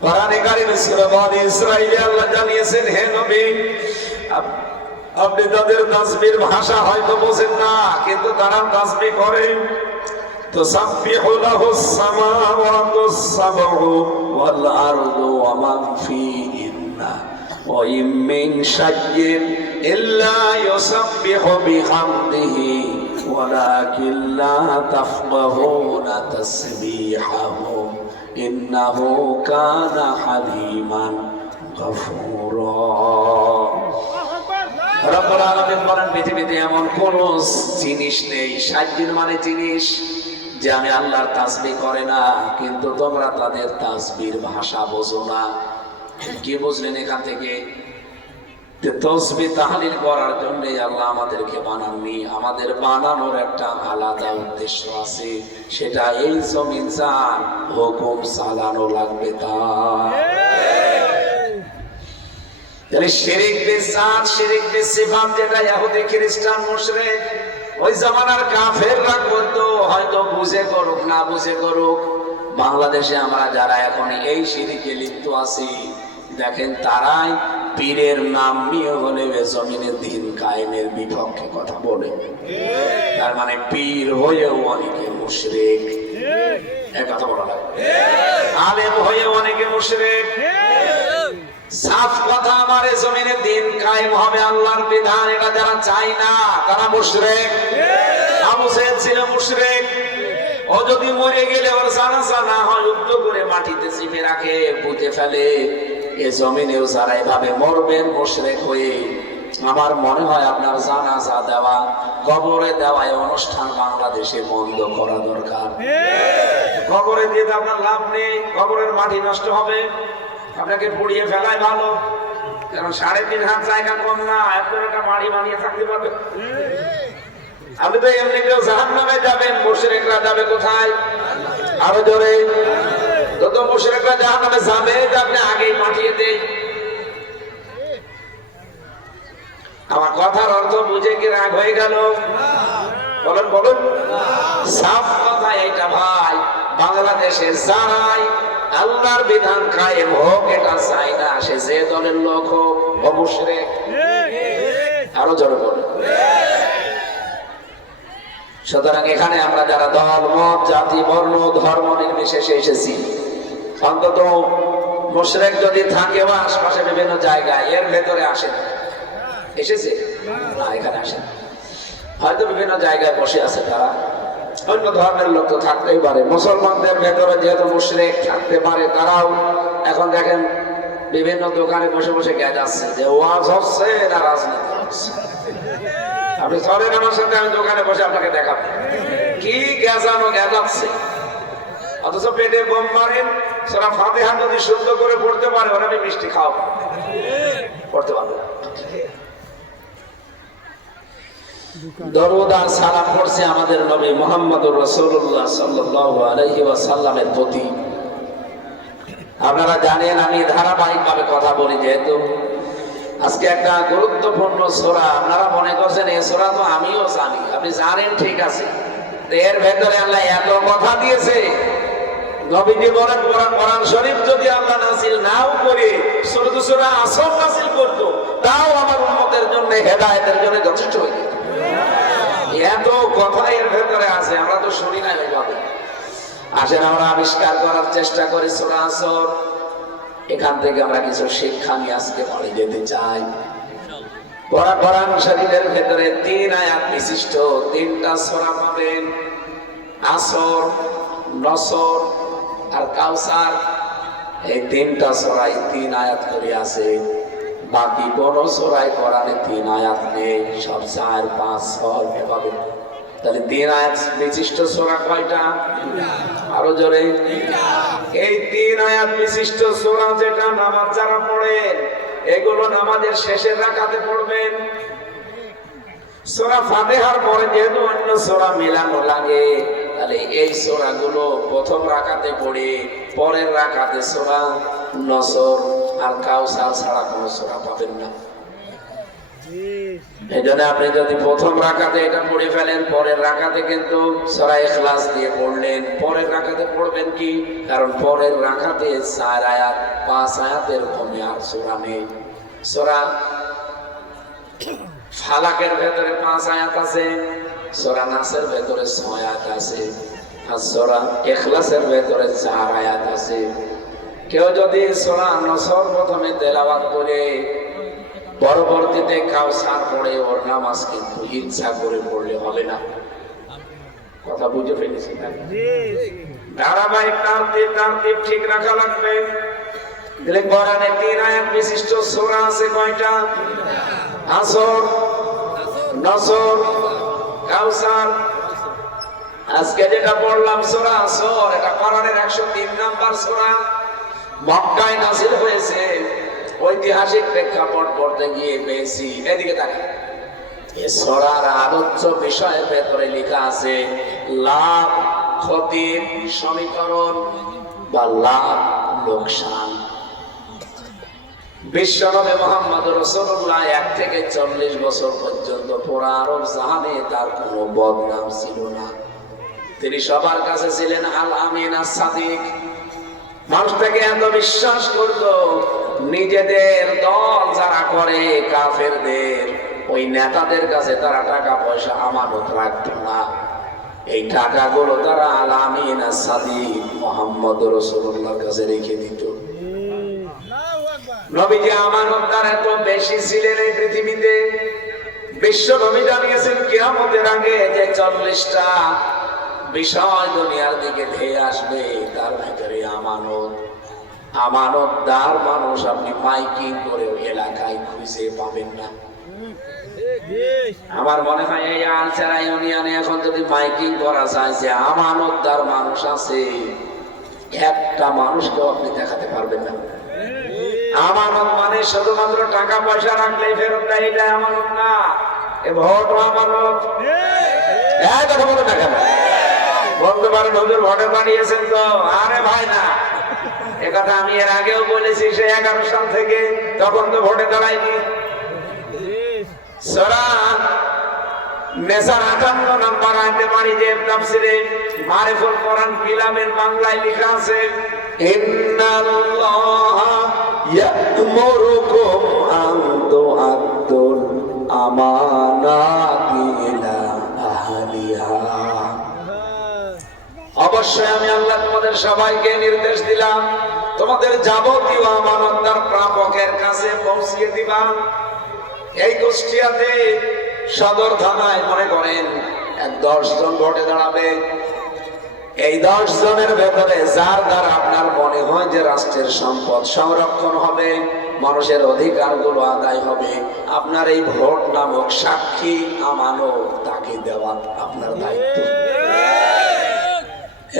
কোরআনে কারিমে সূরা বনী ইসরাঈলে আল্লাহ জানিয়েছেন, হে নবী, আপনি তাদের তাসবিহর ভাষা হয়তো বোঝেন না, কিন্তু তারা তাসবিহ করে। তুসাব্বিহু লাহুস সামাওয়াতুস সাবউ ওয়াল আরদু ওয়া মান ফীহিন্না ওয়া ইম মিন শাইইন ইল্লা ইউসাব্বিহু বিহামদিহি ওয়ালাকিন লা তাফকাহুনা তাসবিহাহুম ইন্নাহু কানা হালিমান গফুরা। রব্বুল আলামিন বলেন, পৃথিবীতে এমন কোন জিনিস নেই, 60 দিন মানে জিনিস, যে আমি আল্লাহর তাসবিহ করে না, কিন্তু তোমরা তাদের তাসবিহর ভাষা বোঝো না। কি বুঝলেন এখান থেকে? তসবিহ তাহলিল করার জন্য আল্লাহ আমাদেরকে বানাননি, আমাদের বানানোর একটা আলাদা উদ্দেশ্য আছে, সেটা এই জমিন জান হুকুম চালানো লাগবে। তাহলে শিরক বিসাত, শিরক বিসিফাত যেটা ইহুদি খ্রিস্টান মুশরিক ওই জামানার কাফেররা করতো, হয়তো বুঝে করুক না বুঝে করুক, বাংলাদেশে আমরা যারা এখন এই শিরকে লিপ্ত আছি দেখেন তারাই পীরের নাম নিয়ে হলে জমিনে দিন কায়েমের বিপক্ষে কথা বলে। তার মানে পীর হয়েও অনেকে মুশরিক, এই কথা বলা লাগে। আলেম হয়েও অনেকে মুশরিক। সাফ কথা, আমার জমিনে দিন কায়েম হবে, আল্লাহর বিধান, এটা যারা চায় না তারা মুশরিক। আবু সাইদ ছিল মুশরিক। ও যদি মরে গেলে ওর জানাজা না হয় উদ্যোগ করে মাটিতে চিপে রাখে, পুঁতে ফেলে। এ জমিনেও যারা এভাবে মরবেন মুশরিক হয়ে, আমার মনে হয় আপনার জানাজা দেওয়া, কবরে দেওয়া এই অনুষ্ঠান বাংলাদেশে বন্ধ করা দরকার। কবরে দিয়ে তো আপনার লাভ নেই, কবরের মাটি নষ্ট হবে, আপনাকে পুড়িয়ে ফেলাই ভালো। কারণ 3.5 হাত জায়গা কম না, একটা মাটি বানিয়ে থাকতে পারবে। আপনি তো এমনিতেও জাহান্নামে যাবেন, মুশরিকরা যাবে কোথায়? আরো জোরে। যত মুশরিকরা জাহান্নামে যাবে আপনি আগেই পাঠিয়ে দেন। আমার কথার অর্থ বুঝে কি রাগ হয়ে গেল? বলেন বলেন। সাফ কথা এটা ভাই, বাংলাদেশে যারাই আল্লাহর বিধান কায়েম হোক এটা চাই না, সে যে দলের লোক হোক ও মুশরিক। আরো জোরে বলেন। সুতরাং এখানে আমরা যারা দল মত জাতি বর্ণ ধর্ম নির্বিশেষে এসেছি, অন্তত মুশরিক যদি থাকেও আশপাশে বিভিন্ন জায়গায়, এর ভেতরে আসেন, এসেছে না এখানে আসেন, হয়তো বিভিন্ন জায়গায় বসে আছে তারা, অন্য ধর্মের লোক তো থাকতেই পারে। মুসলমানদের ভেতরে যেহেতু মুশরিক থাকতে পারে, তারাও এখন দেখেন বিভিন্ন দোকানে বসে বসে গেজাচ্ছে যে ওয়াজ হচ্ছে না রাজনীতি হচ্ছে। আপনি চলেন আমার সাথে, আমি দোকানে বসে আপনাকে দেখাবো কি গেজানো গেজাচ্ছে। অথচ পেটে বোম মারেন। সূরা ফাতিহা যদি শুদ্ধ করে পড়তে পারে, ওরা আমি মিষ্টি খাওয়াবো, পড়তে পারবে না। দরুদ আর সালাম পড়ছে আমাদের নবী মুহাম্মদুর রাসূলুল্লাহ সাল্লাল্লাহু আলাইহি ওয়াসাল্লামের প্রতি। আপনারা জানেন আমি ধারাবাহিকভাবে কথা বলি, যেহেতু আজকে একটা গুরুত্বপূর্ণ সূরা। আপনারা মনে করছেন এই সূরা তো আমিও জানি, আপনি জানেন ঠিক আছে, এর ভেতরে আল্লাহ এত কথা দিয়েছে। নবীজি বলেন কোরআন শরীফ যদি আল্লাহ নাযিল নাও করে সূরা আসর নাযিল করতো, তাও আমার উম্মতের জন্য হেদায়েতের জন্য যথেষ্ট হয়ে যেত। এত কথা এর ভেতরে আছে, আমরা তো শুনি না এইভাবে। আসেন আমরা আবিষ্কার করার চেষ্টা করি সূরা আসর। এখান থেকে আমরা কিছু শিক্ষা নিয়ে আজকে পড়ে যেতে চাই। কোরআন শরীফের ভেতরে 3 আয়াত বিশিষ্ট 3টা সূরা পাবেন, আসর, নসর আর কাউসার। এই 3টা সূরায় 3 আয়াত করে আছে। বাকি কোন সূরায় কোরআনে 3 আয়াত নেই, সব 4, 5, 6 পাবেন। তাহলে 3 আয়াত বিশিষ্ট সূরা কয়টা? আরো জোরে। এই 3 আয়াত বিশিষ্ট সূরা যেটা নামাজ যারা পড়েন, এগুলো নামাজের শেষের রাকাতে পড়বেন। সূরা ফাতিহার পরে যেহেতু অন্য সূরা মেলানো লাগে, তাহলে এই সূরাগুলো প্রথম রাকাতে পড়ে পরের রাকাতে সূরা নসর আর কাউসার ছাড়া কোনো সূরা পাবেন না। এই জন্য আপনি যদি প্রথম রাকাতে এটা পড়ে ফেলেন, পরের রাকাতে কিন্তু সূরা ইখলাস দিয়ে পড়লেন, পরের রাকাতে পড়বেন কি? কারণ পরের রাকাতে 4 আয়াত 5 আয়াতের কমে আর সূরা নেই। সূরা ফালাকের ভেতরে 5 আয়াত আছে, সূরা নাসের ভেতরে 6 আয়াত আছে, আর সূরা ইখলাসের ভেতরে 4 আয়াত আছে। কেউ যদি সূরা নসর প্রথমে তেলাওয়াত করে পরবর্তীতে কাউসার পড়ে, ওর নামাজ কিন্তু ইচ্ছা করে পড়লে হবে না। কথা বুঝে ফেলেছি? ধারাবাহিক তারতিব ঠিক রাখা লাগবে। দিলে কোরআনে 3 আয়াত বিশিষ্ট সূরা আছে কয়টা? আসর, নসর, কাউসার। আজকে যেটা পড়লাম সূরা আসর, এটা কোরআনের 103 নাম্বার সূরা। মক্কায় নাযিল হয়েছে। ঐতিহাসিক প্রেক্ষাপট পড়তে গিয়ে পেয়েছি। এদিকে তাকান, এ সূরার আলোচ্য বিষয়ের ভেতরে লেখা আছে লাভ ক্ষতির সমীকরণ বা লাভ লোকসান। বিশ্বনবী মুহাম্মদ রাসূলুল্লাহ 1 থেকে 40 বছর পর্যন্ত পুরা আরব জাহানে তার কোনো বদনাম ছিল না। তিনি সবার কাছে ছিলেন আল আমিন আস সাদিক। মানুষ থেকে এত বিশ্বাস করত, নিজেদের দল যারা করে কাফেরদের ওই নেতাদের কাছে তারা টাকা পয়সা আমানত রাখত না। এই টাকাগুলো তারা আল আমিন আস সাদিক মুহাম্মদ রাসূলুল্লাহর কাছে রেখে দিত। নবীজি আমানতদার এত বেশি ছিলেন এই পৃথিবীতে। বিশ্ব নবী জানিয়েছেন কিয়ামতের আগে যে 40টা বিষয় দুনিয়ার দিকে ধেয়ে আসবে, তার ভিতরে আমানতদার মানুষ আপনি মাইকিং করে এলাকায় খুঁজে পাবেন না। আমার মনে হয় এই আলচারা ইউনিয়নে এখন যদি মাইকিং করা যায় যে আমানতদার মানুষ আছে, একটা মানুষকেও আপনি দেখাতে পারবেন না। আমানত মানে শুধুমাত্র টাকা পয়সা রাখলেই ফেরত দেয়, এটা আমানত না। এ ভোট আমানত। কথা বলে দেখেন, বলতে পারেন হুজুর ভোটে দাঁড়িয়েছেন তো। আরে ভাই না, এ কথা আমি এর আগেও বলেছি, সে 11 সাল থেকে, তখন তো ভোটে দাঁড়ায়নি। সূরা নেসার 58 নম্বর আয়াতে পারি যে তাফসিরে মারিফুল কোরআন ফিলামের বাংলায় লেখা আছে ইন্নাল্লাহা ইয়া'মুরুকুম আন তু'আদ্দুল আমানাতি ইলা আহলিহা। অবশ্যই আমি আল্লাহ তোমাদের সবাইকে নির্দেশ দিলাম, তোমাদের যাবতীয় আমানত তার প্রাপকের কাছে পৌঁছিয়ে দিবা। এই কুষ্টিয়াতে সদর থানায় মনে করেন 10 জন ভোটে দাঁড়াবে। এই 10 জনের ভেতরে যার দ্বারা আপনার মনে হয় যে রাষ্ট্রের সম্পদ সংরক্ষণ হবে, মানুষের অধিকারগুলো আদায় হবে, আপনার এই ভোট নামক সাক্ষী আমানত তাকে দেওয়া আপনার দায়িত্ব।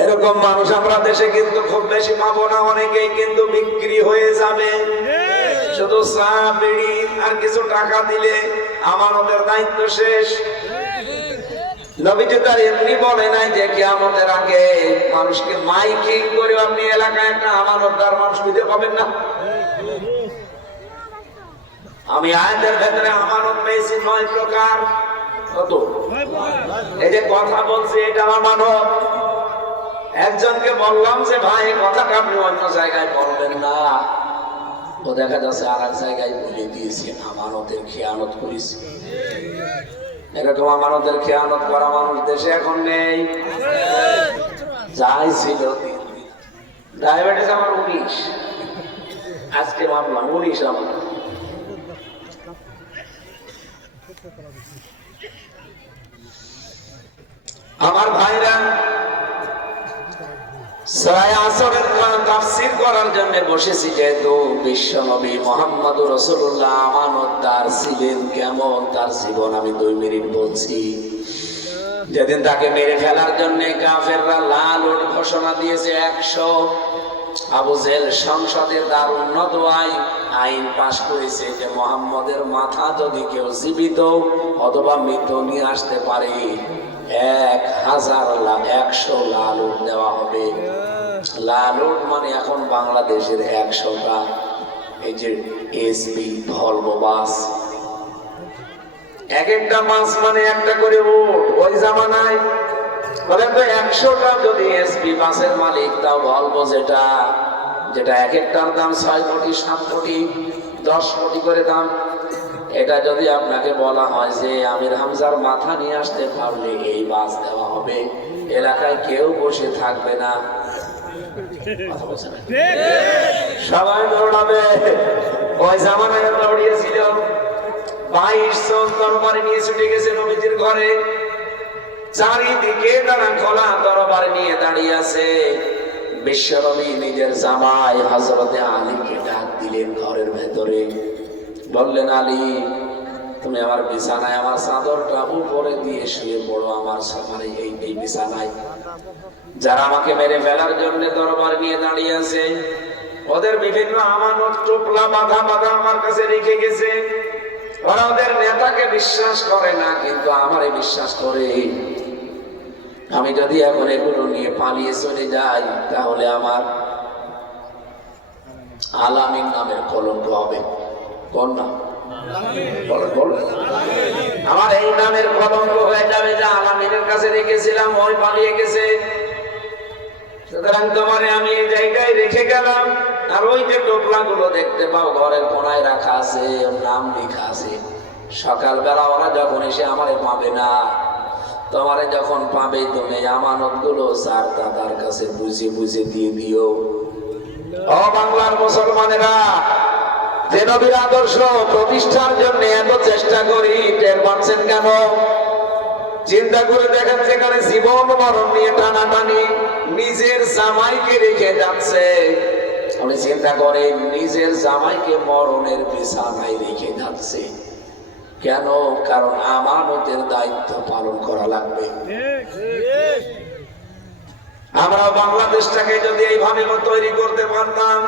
এরকম মানুষ আমরা দেশে কিন্তু খুব বেশি পাবো না। অনেকেই কিন্তু বিক্রি হয়ে যাবে, শুধু চা বিড়ি আর কিছু টাকা দিলে আমানতের দায়িত্ব শেষ। নবীজি তার এমনি বলে নাই যে কিয়ামতের আগে মানুষকে মাইকিং করে আপনি এলাকায় একটা আমানতদার মানুষ খুঁজে পাবেন না। আমি আয়াতের ভেতরে আমানত পেয়েছি 9 প্রকার। কত? এই যে কথা বলছি এটা আমানত। একজনকে বললাম যে ভাই কথাটা আপনি অন্য জায়গায় বলবেন না, ও দেখা যাচ্ছে আর এক জায়গায় বলে দিয়েছে আমানতের খেয়ানত করেছি। এরকম আমানতের খেয়ানত করা মানুষ দেশে এখন নেই, যাই ছিল। ডায়াবেটিস আমার 19, আজকে মানলাম 19 আমার ভাইরা সূরা আসরের তাফসীর করার জন্য বসেছি। যেহেতু বিশ্বনবী মুহাম্মদ রাসূলুল্লাহ আমানতদার ছিলেন, কেমন তার জীবন আমি 2 মিনিট বলছি। যেদিন তাকে মেরে ফেলার জন্য কাফেররা লাল ওট ঘোষণা দিয়েছে 100, আবু জেহেল সংসদে তার উন্নত আইন পাশ করেছে যে মুহাম্মদের মাথা যদি কেউ জীবিত অথবা মৃত নিয়ে আসতে পারে 100 লাল ওট দেওয়া হবে। লাল ওট মানে এখন বাংলাদেশের 100টা এই যে এসবি ভলভো বাস, এক একটা বাস মানে একটা করে ওট। ওই জামানায় বলেন তো 100টা যদি এসবি বাসের মালিক, তাও ভলভো যেটা যেটা এক একটার দাম 6 কোটি 7 কোটি 10 কোটি করে দাম, এটা যদি আপনাকে বলা হয় যে আমির হামজার মাথা নিয়ে আসতে পারলে এই বাস দেওয়া হবে, এলাকায় কেউ বসে থাকবে না, সবাই দৌড়াবে। ওই জামানায় দৌড়িয়েছিল 22 জন তরবারি নিয়ে ছুটে গেছে নবীজির ঘরে। চারিদিকে তারা খোলা তরবারি নিয়ে দাঁড়িয়ে আছে। বিশ্বনবী নিজের জামাই হযরতে আলীকে ডাক দিলেন ঘরের ভেতরে, বললেন আলী তুমি আমার বিছানায় আমার চাদরটা উপরে দিয়ে শুয়ে পড়ো, আমার সামনে এই বিছানায়। যারা আমাকে মেরে ফেলার জন্য তরবারি নিয়ে দাঁড়িয়ে আছে ওদের বিভিন্ন আমানত টোপলা বাধা বাধা আমার কাছে রেখে গেছে। ওরা ওদের নেতাকে বিশ্বাস করে না, কিন্তু আমারে বিশ্বাস করে। আমি যদি এখন এগুলো নিয়ে পালিয়ে চলে যাই, তাহলে আমার আলামিন নামের কলঙ্ক হবে। কোন নাম? আমার এই নামের কলঙ্ক হয়ে যাবে, যে আলামিনের কাছে রেখেছিলাম, ওই পালিয়ে গেছে। সুতরাং তোমারে আমি এই জায়গায় রেখে গেলাম। আর ওই যে টোপলা গুলো দেখতে পাও ঘরের কোনায় রাখা আছে, ওর নাম লেখা আছে। সকালবেলা ওরা যখন এসে আমারে পাবে না, তোমারে যখন পাবে, তুমি আমানত গুলো স্যার দাদার কাছে বুঝে বুঝে দিয়ে দিও। ও বাংলার মুসলমানেরা, যে নবীর আদর্শ প্রতিষ্ঠার জন্য এত চেষ্টা করি, টের পাচ্ছেন কেন? চিন্তা করে দেখেন, যেখানে জীবন মরণ নিয়ে টানাটানি, নিজের জামাইকে রেখে যাচ্ছে। আপনি চিন্তা করেন, নিজের জামাইকে মরণের বিছানায় রেখে যাচ্ছে কেন? কারণ আমানতের দায়িত্ব পালন করা লাগবে। আমরা বাংলাদেশটাকে যদি এইভাবে তৈরি করতে পারতাম,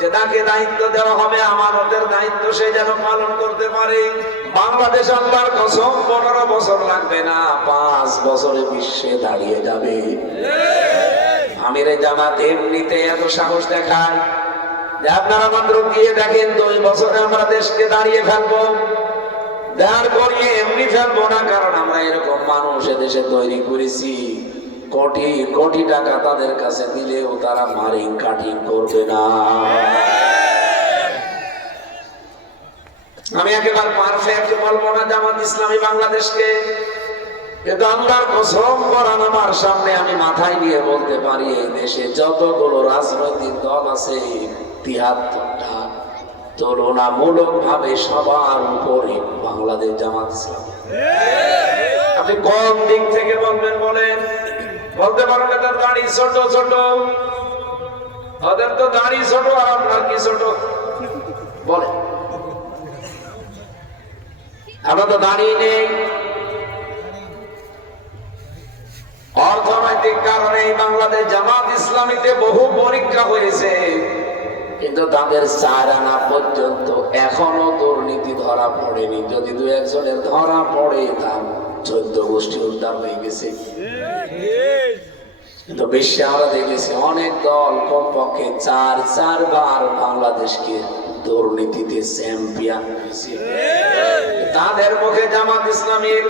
যে তাকে দায়িত্ব দেওয়া হবে, আমানতের দায়িত্ব সে যেন পালন করতে পারে, বাংলাদেশ আল্লাহর কসম 15 বছর লাগবে না, 5 বছরে বিশ্বে দাঁড়িয়ে যাবে। আমিরে জামাত এমনিতে এত সাহস দেখায় যে আপনারা মাত্র গিয়ে দেখেন 2 বছরে আমরা দেশকে দাঁড়িয়ে ফেলবো। দাঁড় করিয়ে এমনি ফেলবো না, কারণ আমরা এরকম মানুষ এদেশে তৈরি করেছি, কোটি কোটি টাকা তাদের কাছে দিলেও তারা মারিং কাটিং করবে না। আমি একেবারে পারফেক্ট বলবো না জামাত ইসলামী বাংলাদেশকে, কিন্তু আল্লাহর কসম করান আমার সামনে আমি মাথায় নিয়ে বলতে পারি, এই দেশে যতগুলো রাজনৈতিক দল আছে 73টা, তুলনামূলক ভাবে সবার উপরে বাংলাদেশ জামাত ইসলাম। আপনি কোন দিক থেকে বলবেন বলেন? বলতে পারবেন তার দাড়ি ছোট ছোট, ওদের তো দাড়ি ছোট, আর আপনার কি ছোট? বলে আমরা তো দাড়ি নেই। অর্থনৈতিক কারণে বাংলাদেশ জামাত ইসলামীতে বহু পরীক্ষা হয়েছে, কিন্তু তাদের 4 আনা পর্যন্ত এখনো দুর্নীতি ধরা পড়েনি। যদি 2-1 ধরা পড়ে, তার 14 গোষ্ঠী উদ্ধার হয়ে গেছে। কিন্তু বিশ্বে আমরা দেখেছি অনেক দল কমপক্ষে 4 বার বাংলাদেশকে দুর্নীতিতে চ্যাম্পিয়ন হয়েছে। তাদের মুখে জামাত ইসলামীর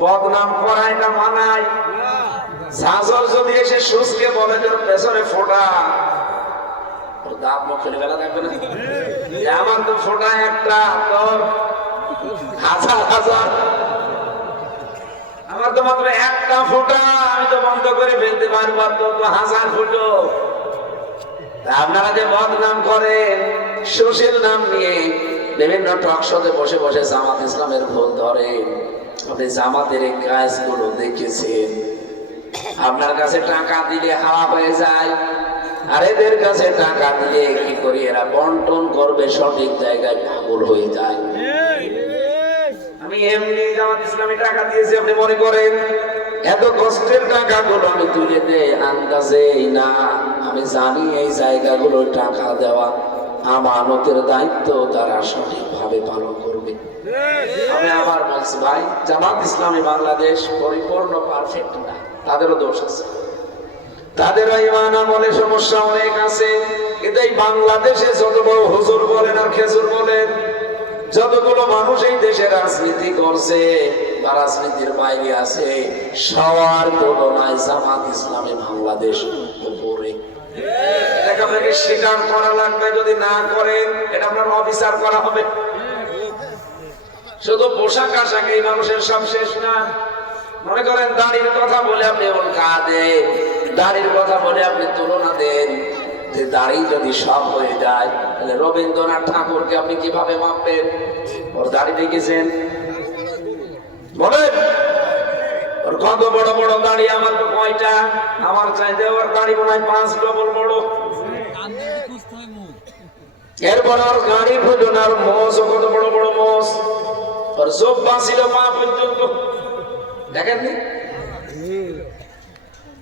বদনাম করায় না মানায়। সাজর যদি এসে সুসকে বলে যে পেছনে ফোটা, ওর দাঁত মুখ ফেলে ফেলা থাকবে না? আমার তো ফোটা একটা, তোর হাজার হাজার। আমার তো মাত্র একটা ফোটা, আমি তো বন্ধ করে ফেলতে পারবো, তো 1000 ফুটো। আপনারা যে বদনাম করেন সুশীল নাম নিয়ে, বিভিন্ন টক শোতে বসে বসে জামাত ইসলামের ভুল ধরেন। আপনি জামাতের এই কাজগুলো দেখেছেন? আপনার কাছে টাকা দিলে হাওয়া হয়ে যায়, আর এদের কাছে টাকা দিলে কি করি, এরা বন্টন করবে সঠিক জায়গায়, পাগল হয়ে যায়। আমি এমনি জামাত ইসলামী টাকা দিয়েছি আপনি মনে করেন? এত কষ্টের টাকাগুলো আমি তুলে দেই আন্দাজেই না, আমি জানি এই জায়গাগুলো টাকা দেওয়া আমানতের দায়িত্ব তারা সঠিকভাবে পালন করবে। আমি আবার বলছি ভাই, জামাত ইসলামী বাংলাদেশ পরিপূর্ণ পারফেক্ট না, তাদেরও দোষ আছে, তাদেরও ইমান আমলে সমস্যা অনেক আছে। কিন্তু এই বাংলাদেশে যত বড় হুজুর বলেন আর খেজুর বলেন, যতগুলো মানুষ এই দেশে রাজনীতি করছে বা রাজনীতির বাইরে আছে, সবার তুলনায় জামাত ইসলামী বাংলাদেশ উপরে। এটা আপনাকে স্বীকার করা লাগবে, যদি না করেন এটা আপনার অবিচার করা হবে। শুধু পোশাক আশাক এই মানুষের সব শেষ না। মনে করেন দাড়ির কথা বলে আপনি এমন কাঁদেন, দাড়ির কথা বলে আপনি তুলনা দেন, যে দাড়ি যদি সব হয়ে যায়, তাহলে রবীন্দ্রনাথ ঠাকুরকে আপনি কিভাবে মাপবেন? ওর দাড়ি দেখেছেন? বলেন, ওর কত বড় বড় দাড়ি, আমার তো কয়টা? আমার চাইতে ওর দাড়ি মনে হয় 5 ডবল বড়। এরপর ওর গাড়ি ফুটুন, আর মোষ কত বড় বড় মোষ, ওর চোখ বাঁচিল পা পর্যন্ত। দেখেননি?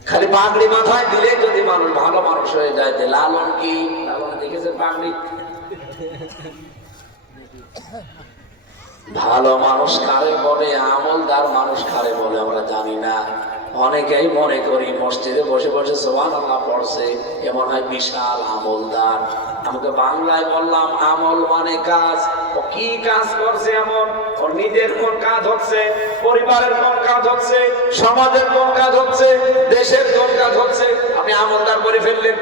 খালি পাগড়ি মাথায় দিলে যদি মানুষ ভালো মানুষ হয়ে যায়, লালন কি লিখেছে পাগড়ি। ভালো মানুষ কারে বলে, আমলদার মানুষ কারে বলে আমরা জানি না। অনেকেই মনে করি মসজিদে বসে বসে সুবহানাল্লাহ পড়ছে এমন হয় বিশাল আমলদার। আমাকে বাংলায় বললাম আমল মানে কাজ। ও কি কাজ করছে এমন? ওর নিজের কোন কাজ হচ্ছে, পরিবারের কোন কাজ হচ্ছে, সমাজের কোন কাজ হচ্ছে, দেশের কোন কাজ হচ্ছে, আপনি আমলদার করে ফেললেন?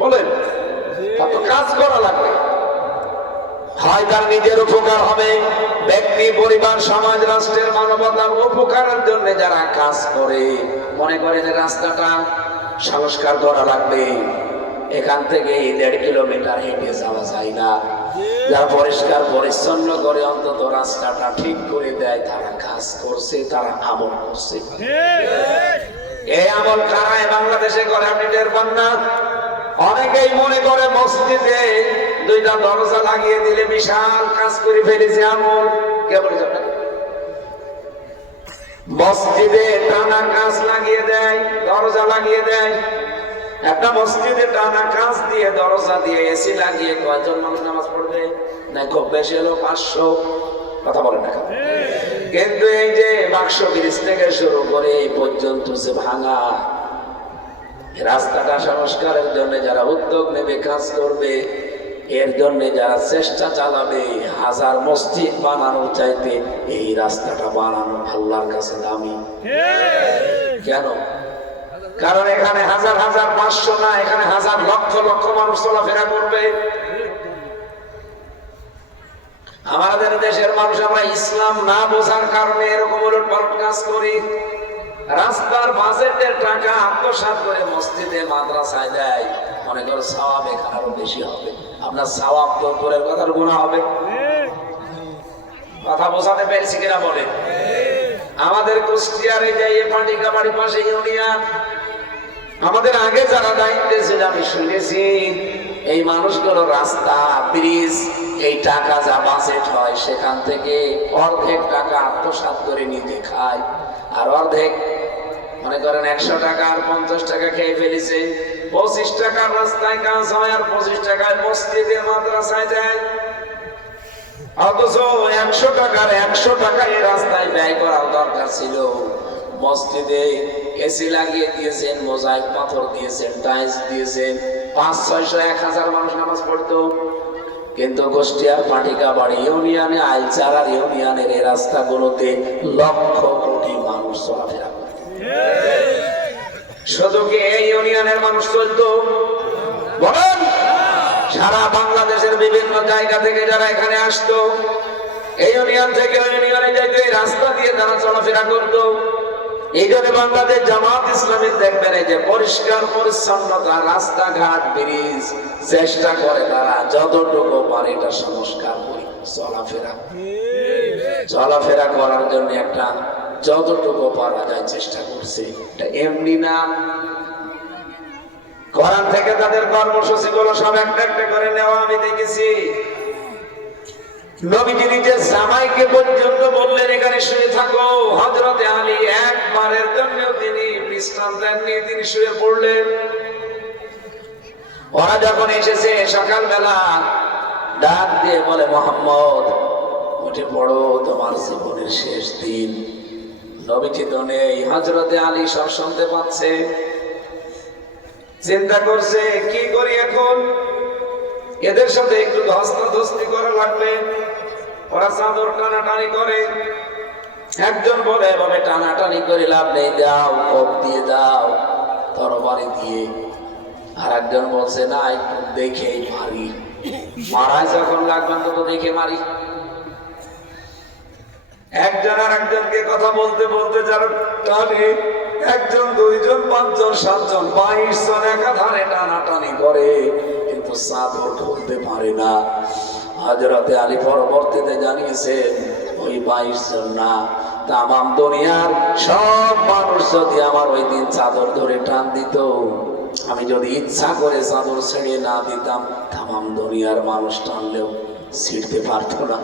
বলেন, কত কাজ করা লাগবে। হয় তার নিজের উপকার হবে, ব্যক্তি, পরিবার, সমাজ, রাষ্ট্রের মানবতার উপকারের জন্য যারা কাজ করে, মনে করে যে রাস্তাটা সংস্কার করা লাগবে, এখান থেকে 1.5 কিলোমিটার হেঁটে যাওয়া যায় না, যারা পরিষ্কার পরিচ্ছন্ন করে অন্তত রাস্তাটা ঠিক করে দেয়, তারা কাজ করছে, তারা আমল করছে। এই আমল কারা বাংলাদেশে করে আপনি টের পান না? অনেকেই মনে করে মসজিদে 2টা দরজা লাগিয়ে দিলে বিশাল কাজ করে ফেলেছে আমল। কে বলেছে আপনাকে? মসজিদে টানা কাজ লাগিয়ে দেয়, দরজা লাগিয়ে দেয়। একটা মসজিদে টানা কাজ দিয়ে, দরজা দিয়ে, এসি লাগিয়ে কয়জন মানুষ নামাজ পড়বে? না, খুব বেশি হলো 500। কথা বলেন না? কিন্তু এই যে বাক্স ব্রিজ থেকে শুরু করে এই পর্যন্ত যে ভাঙা রাস্তাটা সংস্কারের জন্য যারা উদ্যোগ নেবে, কাজ করবে, এর জন্য যারা চেষ্টা চালাবে, 1000 মসজিদ বানানোর চাইতে এই রাস্তাটা বানানো আল্লাহর কাছে দামি। কেন? কারণ এখানে 1000 1000 500 না, এখানে 1000 লক্ষ লক্ষ মানুষ চলাফেরা করবে। আমাদের দেশের মানুষ আমরা ইসলাম না বোঝার কারণে এরকম উলটপালট কাজ করি। রাস্তার বাজেটের টাকা আত্মসাৎ করে মসজিদে, মাদ্রাসায় দেয়, মনে করো সওয়াব এখানে আরো বেশি হবে। আপনার সওয়াব তো দূরের কথার গুনাহ হবে। কথা বোঝাতে পেরেছি কিনা বলে? আমাদের কুষ্টিয়ার এই যে পাটিকাবাড়ির পাশে ইউনিয়ন, আমাদের আগে যারা দায়িত্বে ছিল আমি শুনেছি এই মানুষগুলো রাস্তা, ব্রিজ, এই টাকা যা বাজেট হয় সেখান থেকে অর্ধেক টাকা আত্মসাৎ করে নিতে খায়, আর অর্ধেক মনে করেন 100 টাকা আর 50 টাকা খেয়ে ফেলেছে। 25 টাকার রাস্তায় কাজ হয় আর 25 টাকায় মসজিদে, মাদ্রাসায় দেয়। অথচ 100 টাকার 100 টাকা এই রাস্তায় ব্যয় করার দরকার ছিল। মসজিদে এসি লাগিয়ে দিয়েছেন, মোজাইক পাথর দিয়েছেন, টাইলস দিয়েছেন, 500, 600, 1000 মানুষ নামাজ পড়তো। কিন্তু কুষ্টিয়ার পাটিকাবাড়ি ইউনিয়নে, আইলচারার ইউনিয়নের এই রাস্তাগুলোতে লক্ষ কোটি মানুষ চলাফেরা করে। শুধু কি এই ইউনিয়নের মানুষ চলতো? বলেন, সারা বাংলাদেশের বিভিন্ন জায়গা থেকে যারা এখানে আসতো, এই ইউনিয়ন থেকে ওই ইউনিয়নে যাইতো, এই রাস্তা দিয়ে তারা চলাফেরা করতো। এই জন্য বাংলাদেশ জামাত ইসলামী দেখবেন এই যে পরিষ্কার পরিচ্ছন্নতা, রাস্তাঘাট, ব্রিজ চেষ্টা করে তারা যতটুকু পারে এটা সংস্কার করে চলাফেরা করার জন্য একটা যতটুকু পারা যায় চেষ্টা করছে। এটা এমনি না। কোরআন থেকে তাদের কর্মসূচি গুলো সব একটা একটা করে নেওয়া আমি দেখেছি। নবীজি নিজের জামাইকে পর্যন্ত বললেন এখানে শুয়ে থাকো। হযরতে আলী একবারের জন্য তিনি বিশ্রাম দেননি, তিনি শুয়ে পড়লেন। ওরা যখন এসেছে সকালবেলা ডাক দিয়ে বলে, মোহাম্মদ উঠে পড়ো, তোমার জীবনের শেষ দিন। নবীজি তো নেই, হযরতে আলী সব শুনতে পাচ্ছে। চিন্তা করছে কি করি এখন, এদের সাথে একটু ধস্তাধস্তি করা লাগবে। ওরা চাদর টানাটানি করে। একজন বলে এভাবে টানাটানি করে লাভ নেই, দাও, কোপ দিয়ে দাও, তরবারি দিয়ে। আর একজন বলছে না, একটু দেখে মারি, মারায় যখন লাগবে তো দেখে মারি। একজন আর একজনকে কথা বলতে বলতে যারা টানে, 1 জন 2 জন 5 জন 7 জন 22 জন একাধারে টানাটানি করে, কিন্তু চাদর খুলতে পারে না। হযরতে আলী পরবর্তীতে জানিয়েছেন ওই 22 জন না, তামাম দুনিয়ার সব মানুষ যদি আমার ওই দিন চাদর ধরে টান দিত, আমি যদি ইচ্ছা করে চাদর ছেড়ে না দিতাম, তামাম দুনিয়ার মানুষ টানলেও ছিঁড়তে পারতো না।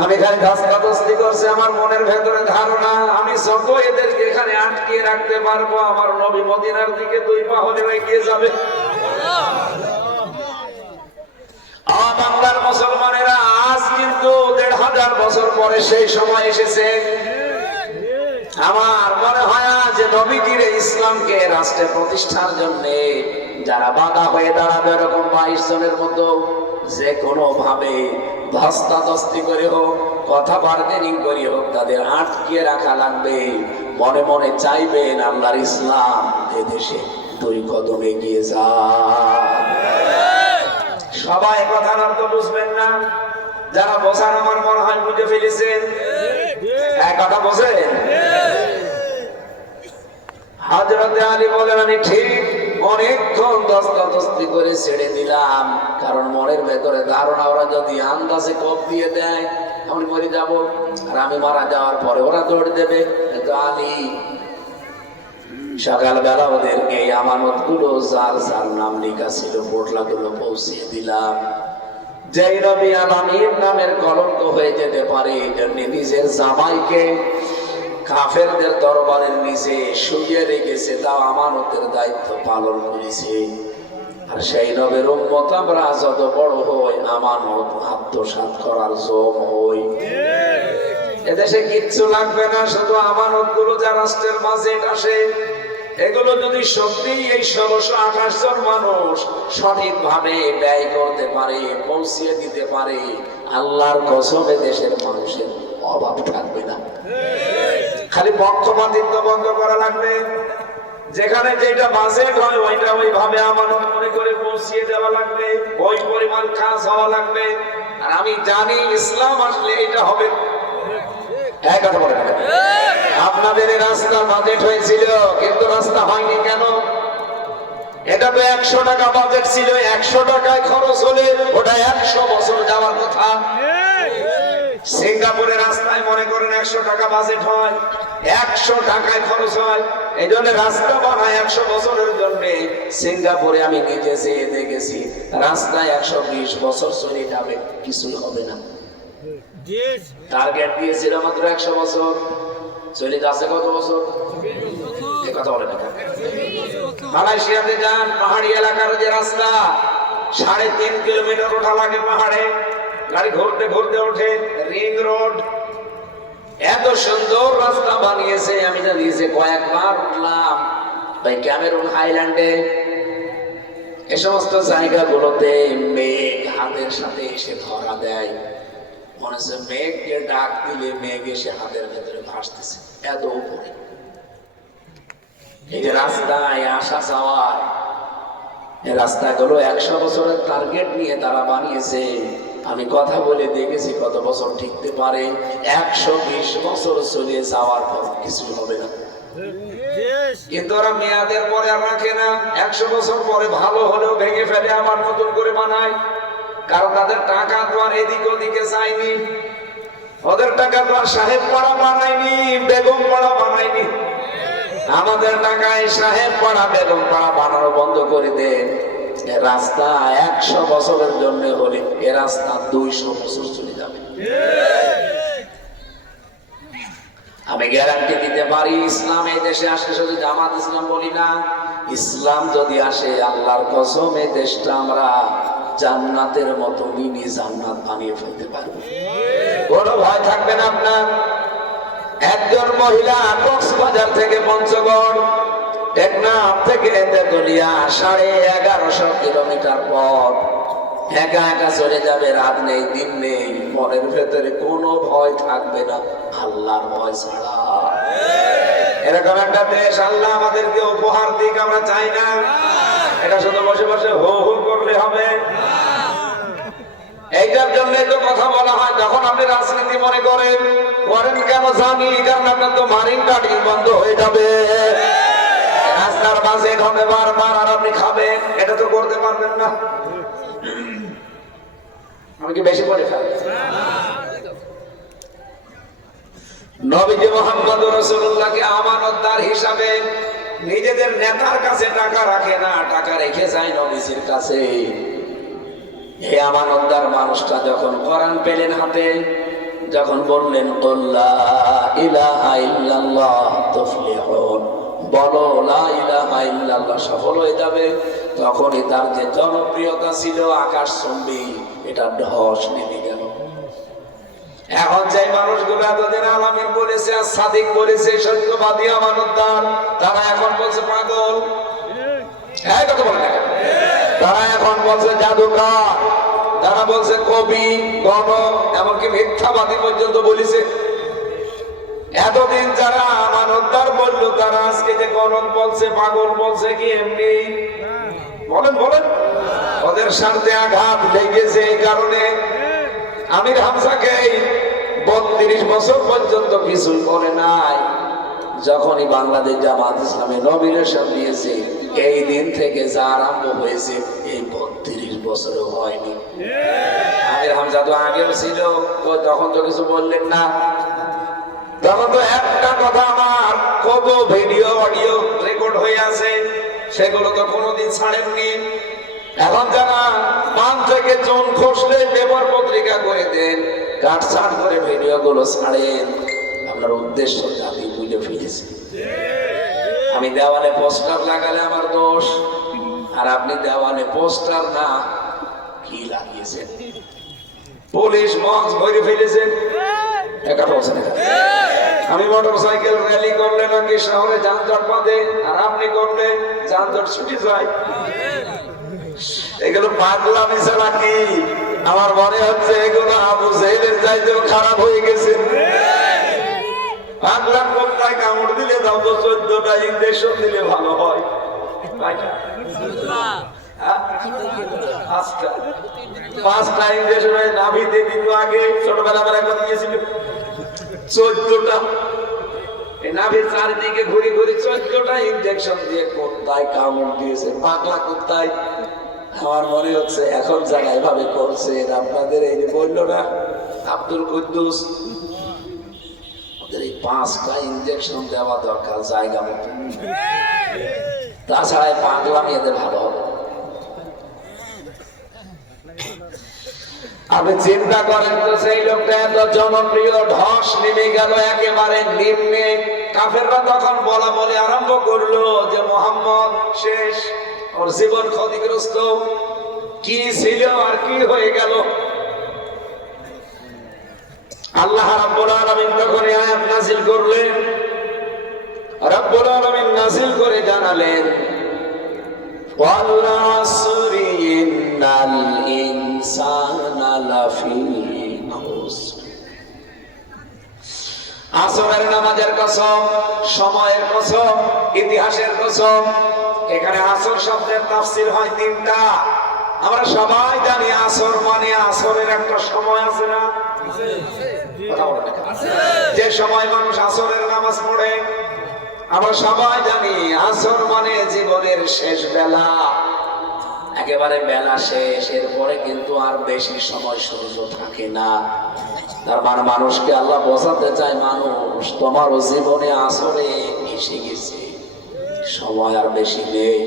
আমি খালি ধস্তাধস্তি করছি, আমার মনের ভেতরে ধারণা আমি যত এদেরকে এখানে আটকে রাখতে পারবো, আমার নবী মদিনার দিকে 2 পা হলেও এগিয়ে যাবে। আমার বাংলার মুসলমানেরা আজ কিন্তু 1500 বছর পরে সেই সময় এসেছে। আমার মনে হয় যে নবীজির ইসলামকে রাষ্ট্রে প্রতিষ্ঠার জন্য যারা বাধা হয়ে দাঁড়াবে, এরকম 22 জনের মতো যে কোনো ভাবে ধস্তাধস্তি করে হোক, কথা বার্গেনিং করে হোক, তাদের আটকে রাখা লাগবে। মনে মনে চাইবেন আল্লাহর ইসলাম এদেশে 2 কদম এগিয়ে যায়। সবাই কথার অর্থ বুঝবেন না, যারা বোঝান আমার মনে হয় বুঝে ফেলেছেন। এক কথা বোঝেন? হযরত আলী বলেন, আমি ঠিক অনেকক্ষণ দস্তাদস্তি করে ছেড়ে দিলাম, কারণ মনের ভেতরে ধারণা ওরা যদি আন্দাজে কোপ দিয়ে দেয় আমি মরে যাব, আর আমি মারা যাওয়ার পরে ওরা দৌড় দেবে। আলী সকালবেলা ওদেরকে এই আমানত গুলো যার যার নাম লেখা ছিল পোটলা গুলো পৌঁছিয়ে দিলাম। যেই নবী আলামিন নামের কলঙ্ক হয়ে যেতে পারে, এই জন্য নিজের জামাইকে কাফেরদের দরবারের নিচে শুয়ে রেখেছে, তাও আমানতের দায়িত্ব পালন করেছে। আর সেই নবীর উম্মত আমরা যত বড় হই, আমানত আত্মসাৎ করার জম হই। এদেশে কিচ্ছু লাগবে না, শুধু আমানত গুলো যা রাষ্ট্রের মাঝে আসে, এগুলো যদি সত্যি এই 1628 জন মানুষ সঠিকভাবে ব্যয় করতে পারে, পৌঁছিয়ে দিতে পারে, আল্লাহর কসমে দেশের মানুষের অভাব থাকবে না। খালি পক্ষপাতিত্ব বন্ধ করা লাগবে। যেখানে যেটা বাজেট হয় ওইটা ওইভাবে আমানত মনে করে পৌঁছিয়ে দেওয়া লাগবে, ওই পরিমাণ কাজ হওয়া লাগবে। আর আমি জানি ইসলাম আসলে এটা হবে। এক কথা বলে না, আপনাদের এই রাস্তা বাজেট হয়েছিল কিন্তু রাস্তা হয়নি কেন? এটা তো 100 টাকা বাজেট ছিল, 100 টাকায় খরচ হলে ওটা 100 বছর যাওয়ার কথা। সিঙ্গাপুরের রাস্তায় মনে করেন 100 টাকা বাজেট হয়, 100 টাকায় খরচ হয়, এই জন্য রাস্তা বানায় 100 বছরের জন্য। সিঙ্গাপুরে আমি নিজে যেয়ে দেখেছি রাস্তায় 120 বছর চলে যাবে, কিছুই হবে না। টার্গেট দিয়েছিল মাত্র 100 বছর, চলে যাচ্ছে কত বছর? কথা বলে না। মালয়েশিয়াতে যান, পাহাড়ি এলাকার যে রাস্তা 3.5 কিলোমিটার ওঠা লাগে পাহাড়ে, গাড়ি ঘুরতে ঘুরতে ওঠে। রিং রোড, এত সুন্দর রাস্তা বানিয়েছে। আমি জানিয়েছি কয়েকবার উঠলাম ভাই ক্যামেরুন হাইল্যান্ডে। এ সমস্ত জায়গাগুলোতে মেঘ হাতের সাথে এসে ধরা দেয়, মনে হচ্ছে মেঘকে ডাক দিলে মেঘ এসে হাতের ভেতরে ভাসতেছে, এত উপরে। এই যে রাস্তায় আসা যাওয়ার এই রাস্তাগুলো 100 বছরের টার্গেট নিয়ে তারা বানিয়েছে। আমি কথা বলে দেখেছি কত বছর টিকতে পারে। 120 বছর চলে যাওয়ার পর কিছু হবে না, কিন্তু ওরা মেয়াদের পরে আর রাখে না। 100 বছর পরে ভালো হলেও ভেঙে ফেলে, আবার নতুন করে বানায়। কারণ তাদের টাকা তো আর এদিক ওদিকে যায়নি, ওদের টাকা তো আর সাহেব পাড়া বানায়নি, বেগম পাড়া বানায়নি। আমাদের টাকায় সাহেব পাড়া বেগম পাড়া বানানো বন্ধ করে দেন। রাস্তা 100 বছরের জন্য হলে এ রাস্তা 200 বছর চলে যাবে। আমি গ্যারান্টি দিতে পারি, ইসলাম এই দেশে আসে, শুধু জামাত ইসলাম বলি না, ইসলাম যদি আসে আল্লাহর কসম এই দেশটা আমরা জান্নাতের মতো মিনি জান্নাত বানিয়ে ফেলতে পারবো। কোনো ভয় থাকবে না আপনার। একজন মহিলা কক্সবাজার থেকে পঞ্চগড়, টেকনাফ থেকে তেতুলিয়া 1150 কিলোমিটার পথ একা একা চলে যাবে, রাত নেই দিন নেই, মনের ভেতরে কোনো ভয় থাকবে না আল্লাহর ভয় ছাড়া। এরকম একটা দেশ আল্লাহ আমাদেরকে উপহার দিক, আমরা চাই না। এটা শুধু বসে বসে হো হো করলে হবে। এইটার জন্য তো কথা বলা হয়, যখন আপনি রাজনীতি মনে করেন কেন জানি, কারণ আপনার তো মারিং কাটিং বন্ধ হয়ে যাবে, রাস্তার বাজেট হবে বারবার, আর আপনি খাবেন, এটা তো করতে পারবেন না। আমি কি বেশি করে খাবেন? নবীজি মুহাম্মদ রাসূলুল্লাহকে আমানতদার হিসাবে নিজেদের নেতার কাছে টাকা রাখে না, টাকা রেখে যায় নবীজির কাছে। এই আমানতদার মানুষটা যখন কোরআন পেলেন হাতে, যখন বললেন কুল লা ইলাহা ইল্লাল্লাহ তুফলিহুন, বলো লা ইলাহা ইল্লাল্লাহ, সফল হয়ে যাবে, তখনই তার যে জনপ্রিয়তা ছিল আকাশচুম্বী, এটা ধস নেমে গেল। এখন যে মানুষগুলো এতদিন আলামিন বলেছে আর সাদিক বলেছে, সত্যবাদী আমানতদার, তারা এখন বলছে পাগল। হ্যাঁ, কথা বলে না, তারা এখন বলছে জাদুকর, তারা বলছে কবি, গণক, এমনকি মিথ্যাবাদী পর্যন্ত বলেছে। এতদিন যারা আমানতদার বললো, তারা আজকে যে গণক বলছে, পাগল বলছে, কি এমনি বলেন বলেন? ওদের স্বার্থে আঘাত লেগেছে। এই কারণে আমির হামজাকে 32 বছর পর্যন্ত কিছু করে নাই। যখনই বাংলাদেশ জামাত ইসলামে নমিনেশন দিয়েছে, এই দিন থেকে যা আরম্ভ হয়েছে, এই 32 বছরও হয়নি। আমির হামজা তো আগেও ছিল, তখন তো কিছু বললেন না। তখন তো একটা কথা, আমার কত ভিডিও অডিও রেকর্ড হয়ে আছে, সেগুলো তো কোনোদিন ছাড়েননি। এখন যারা 5 থেকে জন খসলে পেপার পত্রিকা করে দেন, কাটছাট করে ভিডিও গুলো ছাড়েন, আপনার উদ্দেশ্য জাতি বুঝে ফিরেছে। আমি দেওয়ালে পোস্টার লাগালে আমার দোষ, আর আপনি দেওয়ালে পোস্টার না কি লাগিয়েছেন? পুলিশ বক্স ভরে ফেলেছেন, একা বলছেন। আমি মোটরসাইকেল র্যালি করলে নাকি শহরে যানজট বাঁধে, আর আপনি করলে যানজট ছুটে যায়। এগুলো পাগলামি ছাড়া কি? আমার মনে হচ্ছে এগুলো আবু জেহেলের চাইতেও খারাপ হয়ে গেছে। পাগলা কোথায় কামড় দিলে দাও তো 14টা ইঞ্জেকশন দিলে ভালো হয়। 5টা ইঞ্জেকশন নাভিতে দিত আগে, ছোটবেলা বেলা কত দিয়েছিল? 14টা। এই নাভির চারিদিকে ঘুরে ঘুরে 14টা ইঞ্জেকশন দিয়ে কোথায় কামড় দিয়েছে। পাগলা কোথায়? আমার মনে হচ্ছে এখন যারা এভাবে করছে, আপনাদের এই যে বললো না আব্দুল কুদ্দুস, ওদের এই 5টা ইঞ্জেকশন দেওয়া দরকার জায়গা মতো, তাছাড়া পাগলামি এদের ভালো হবে। আপনি চিন্তা করেন তো, সেই লোকটা এত জনপ্রিয়, ধস নেমে গেল একেবারে নিম্নে। কাফেররা তখন বলা বলে আরম্ভ করলো যে মুহাম্মদ শেষ, ওর জীবন ক্ষতিগ্রস্ত। কি ছিল আর কি হয়ে গেল? আল্লাহ রাব্বুল আলামিন তখন আয়াত নাযিল করলেন। রাব্বুল আলামিন নাযিল করে জানালেন, ওয়াল আসরি ইন্নাল ইনসানা লাফি খুসর। আসরের নামাজের কসম, সময়ের কসম, ইতিহাসের কসম। এখানে আসর শব্দের তাফসীর হয় 3টা। আমরা সবাই জানি আসর মানে আসরের একটা সময় আছে না? যে সময় মানুষ আসরের নামাজ পড়ে, আমরা সবাই জানি আসর মানে জীবনের শেষ বেলা, একেবারে বেলা শেষ। এরপরে কিন্তু আর বেশি সময় সূর্য থাকে না। তার মানে মানুষকে আল্লাহ বোঝাতে চায়, মানুষ তোমারও জীবনে আসরে এসে গেছে, সময় আর বেশি নেই।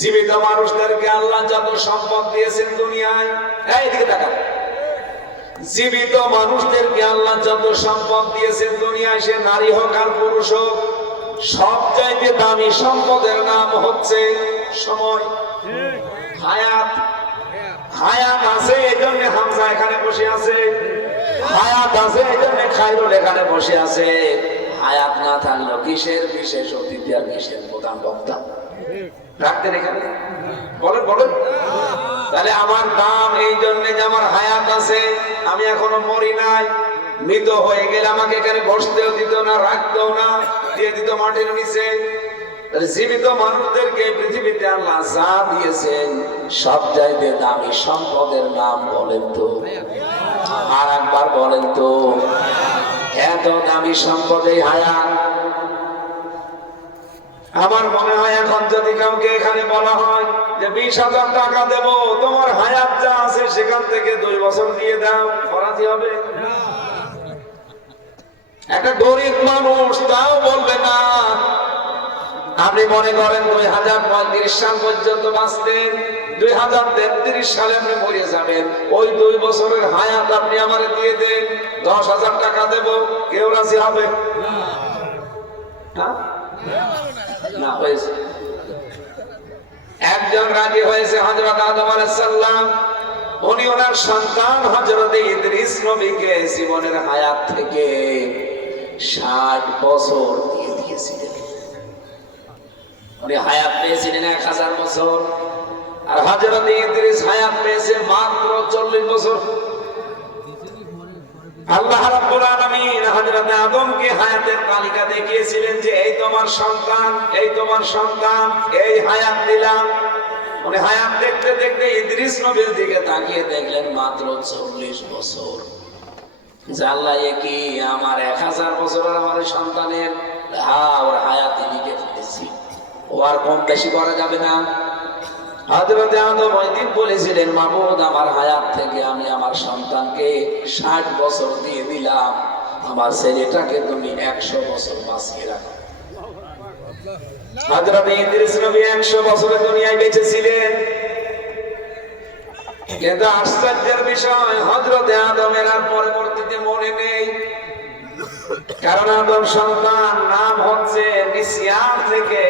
জীবিত মানুষদেরকে আল্লাহ যত সম্পদ দিয়েছেন দুনিয়ায়, এইদিকে তাকান, জীবিত মানুষদেরকে আল্লাহ যত সম্পদ দিয়েছেন দুনিয়ায়, সে নারী হোক আর পুরুষ হোক, সবচাইতে দামি সম্পদের নাম হচ্ছে সময়, হায়াত। হায়াত আছে এই জন্য হামজা এখানে বসে আছে, হায়াত আছে এই জন্য খায়রুল এখানে বসে আছে। হায়াত না থাকলেও কিসের বিশেষ অতিথি আর কিসের প্রধান বক্তা রাখতেন এখানে? বলেন বলেন। তাহলে আমার দাম এই জন্য যে আমার হায়াত আছে, আমি এখনো মরি নাই। মৃত হয়ে গেলে আমাকে এখানে বসতেও দিত না, রাখতেও না, দিয়ে দিত মাটির নিচে। জীবিত মানুষদেরকে পৃথিবীতে আল্লাহ যা দিয়েছেন, সব চাইতে দামি সম্পদের নাম বলেন তো, আর একবার বলেন তো। এত দামি সম্পদ এই হায়াত। আমার মনে হয় এখন যদি কাউকে এখানে বলা হয় যে 20,000 টাকা দেব, তোমার হায়াত যা আছে সেখান থেকে 2 বছর দিয়ে দাও, করাতে হবে? একটা গরিব মানুষ তাও বলবে না। আপনি মনে করেন 2035 সাল পর্যন্ত বাঁচতেন, 2033 সালে আপনি মরে যাবেন, ওই 2 বছরের হায়াত আপনি আমারে দিয়ে দেন, 10,000 টাকা দেব, কেউ রাজি হবে না? হয়েছে একজন রাজি হয়েছে, হযরত আদম আলাইহিস সালাম। উনি ওনার সন্তান হযরত ইদ্রিস নবীকে জীবনের হায়াত থেকে 60 বছর দিয়ে দিয়েছিলেন। উনি হায়াত পেয়েছিলেন 1000 বছর, আর হযরত ইদ্রিস হায়াত পেয়েছে মাত্র 40 বছর। আল্লাহ রাব্বুল আলামিন হযরত আদমকে হায়াতের তালিকা দেখিয়েছিলেন যে এই তোমার সন্তান, এই তোমার সন্তান, এই হায়াত দিলাম। উনি হায়াত দেখতে দেখতে ইদ্রিস নবীর দিকে তাকিয়ে দেখলেন মাত্র 40 বছর। আল্লাহ এ কি আমার 1000 বছরের আমার সন্তানের ওর হায়াত লিখে ফেলেছি, ও আর কম বেশি করা যাবে না। হযরত আদম ওই দিন বলেছিলেন, মাবুদ আমার হায়াত থেকে আমি আমার সন্তানকে 60 বছর দিয়ে দিলাম, আমার ছেলেটাকে তুমি 100 বছর বাঁচিয়ে রাখো। হযরত ইদ্রিস নবী 100 বছরের দুনিয়ায় বেঁচে ছিলেন, কিন্তু আশ্চর্যের বিষয় হযরত আদমের আর পরবর্তীতে মনে নেই। কারণ আদম সন্তান নাম হচ্ছে নিসিয়ান থেকে,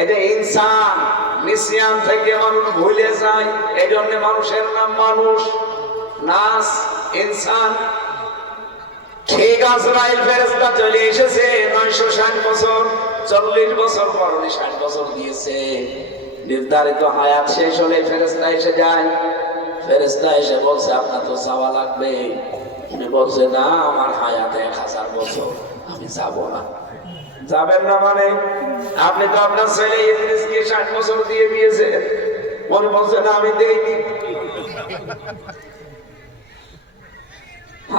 এটা ইনসান, নিসিয়ান থেকে মানুষ ভুলে যায়, এই জন্য মানুষের নাম মানুষ, নাস ইনসান। ঠিক আজরাইল ফেরেশতা চলে এসেছে 960 বছর, 40 বছর পর উনি 60 বছর দিয়েছে। নির্ধারিত হায়াত শেষ হলে ফেরেশতা এসে যায়। ফেরেশতা এসে বলছে আপনার তো যাওয়া লাগবে। উনি বলছে না, আমার হায়াত 1000 বছর, আমি যাব না। যাবেন না মানে? আপনি তো আপনার ছেলে ইদ্রিসকে 60 বছর দিয়ে দিয়েছেন। উনি বলছে না, আমি দেইনি।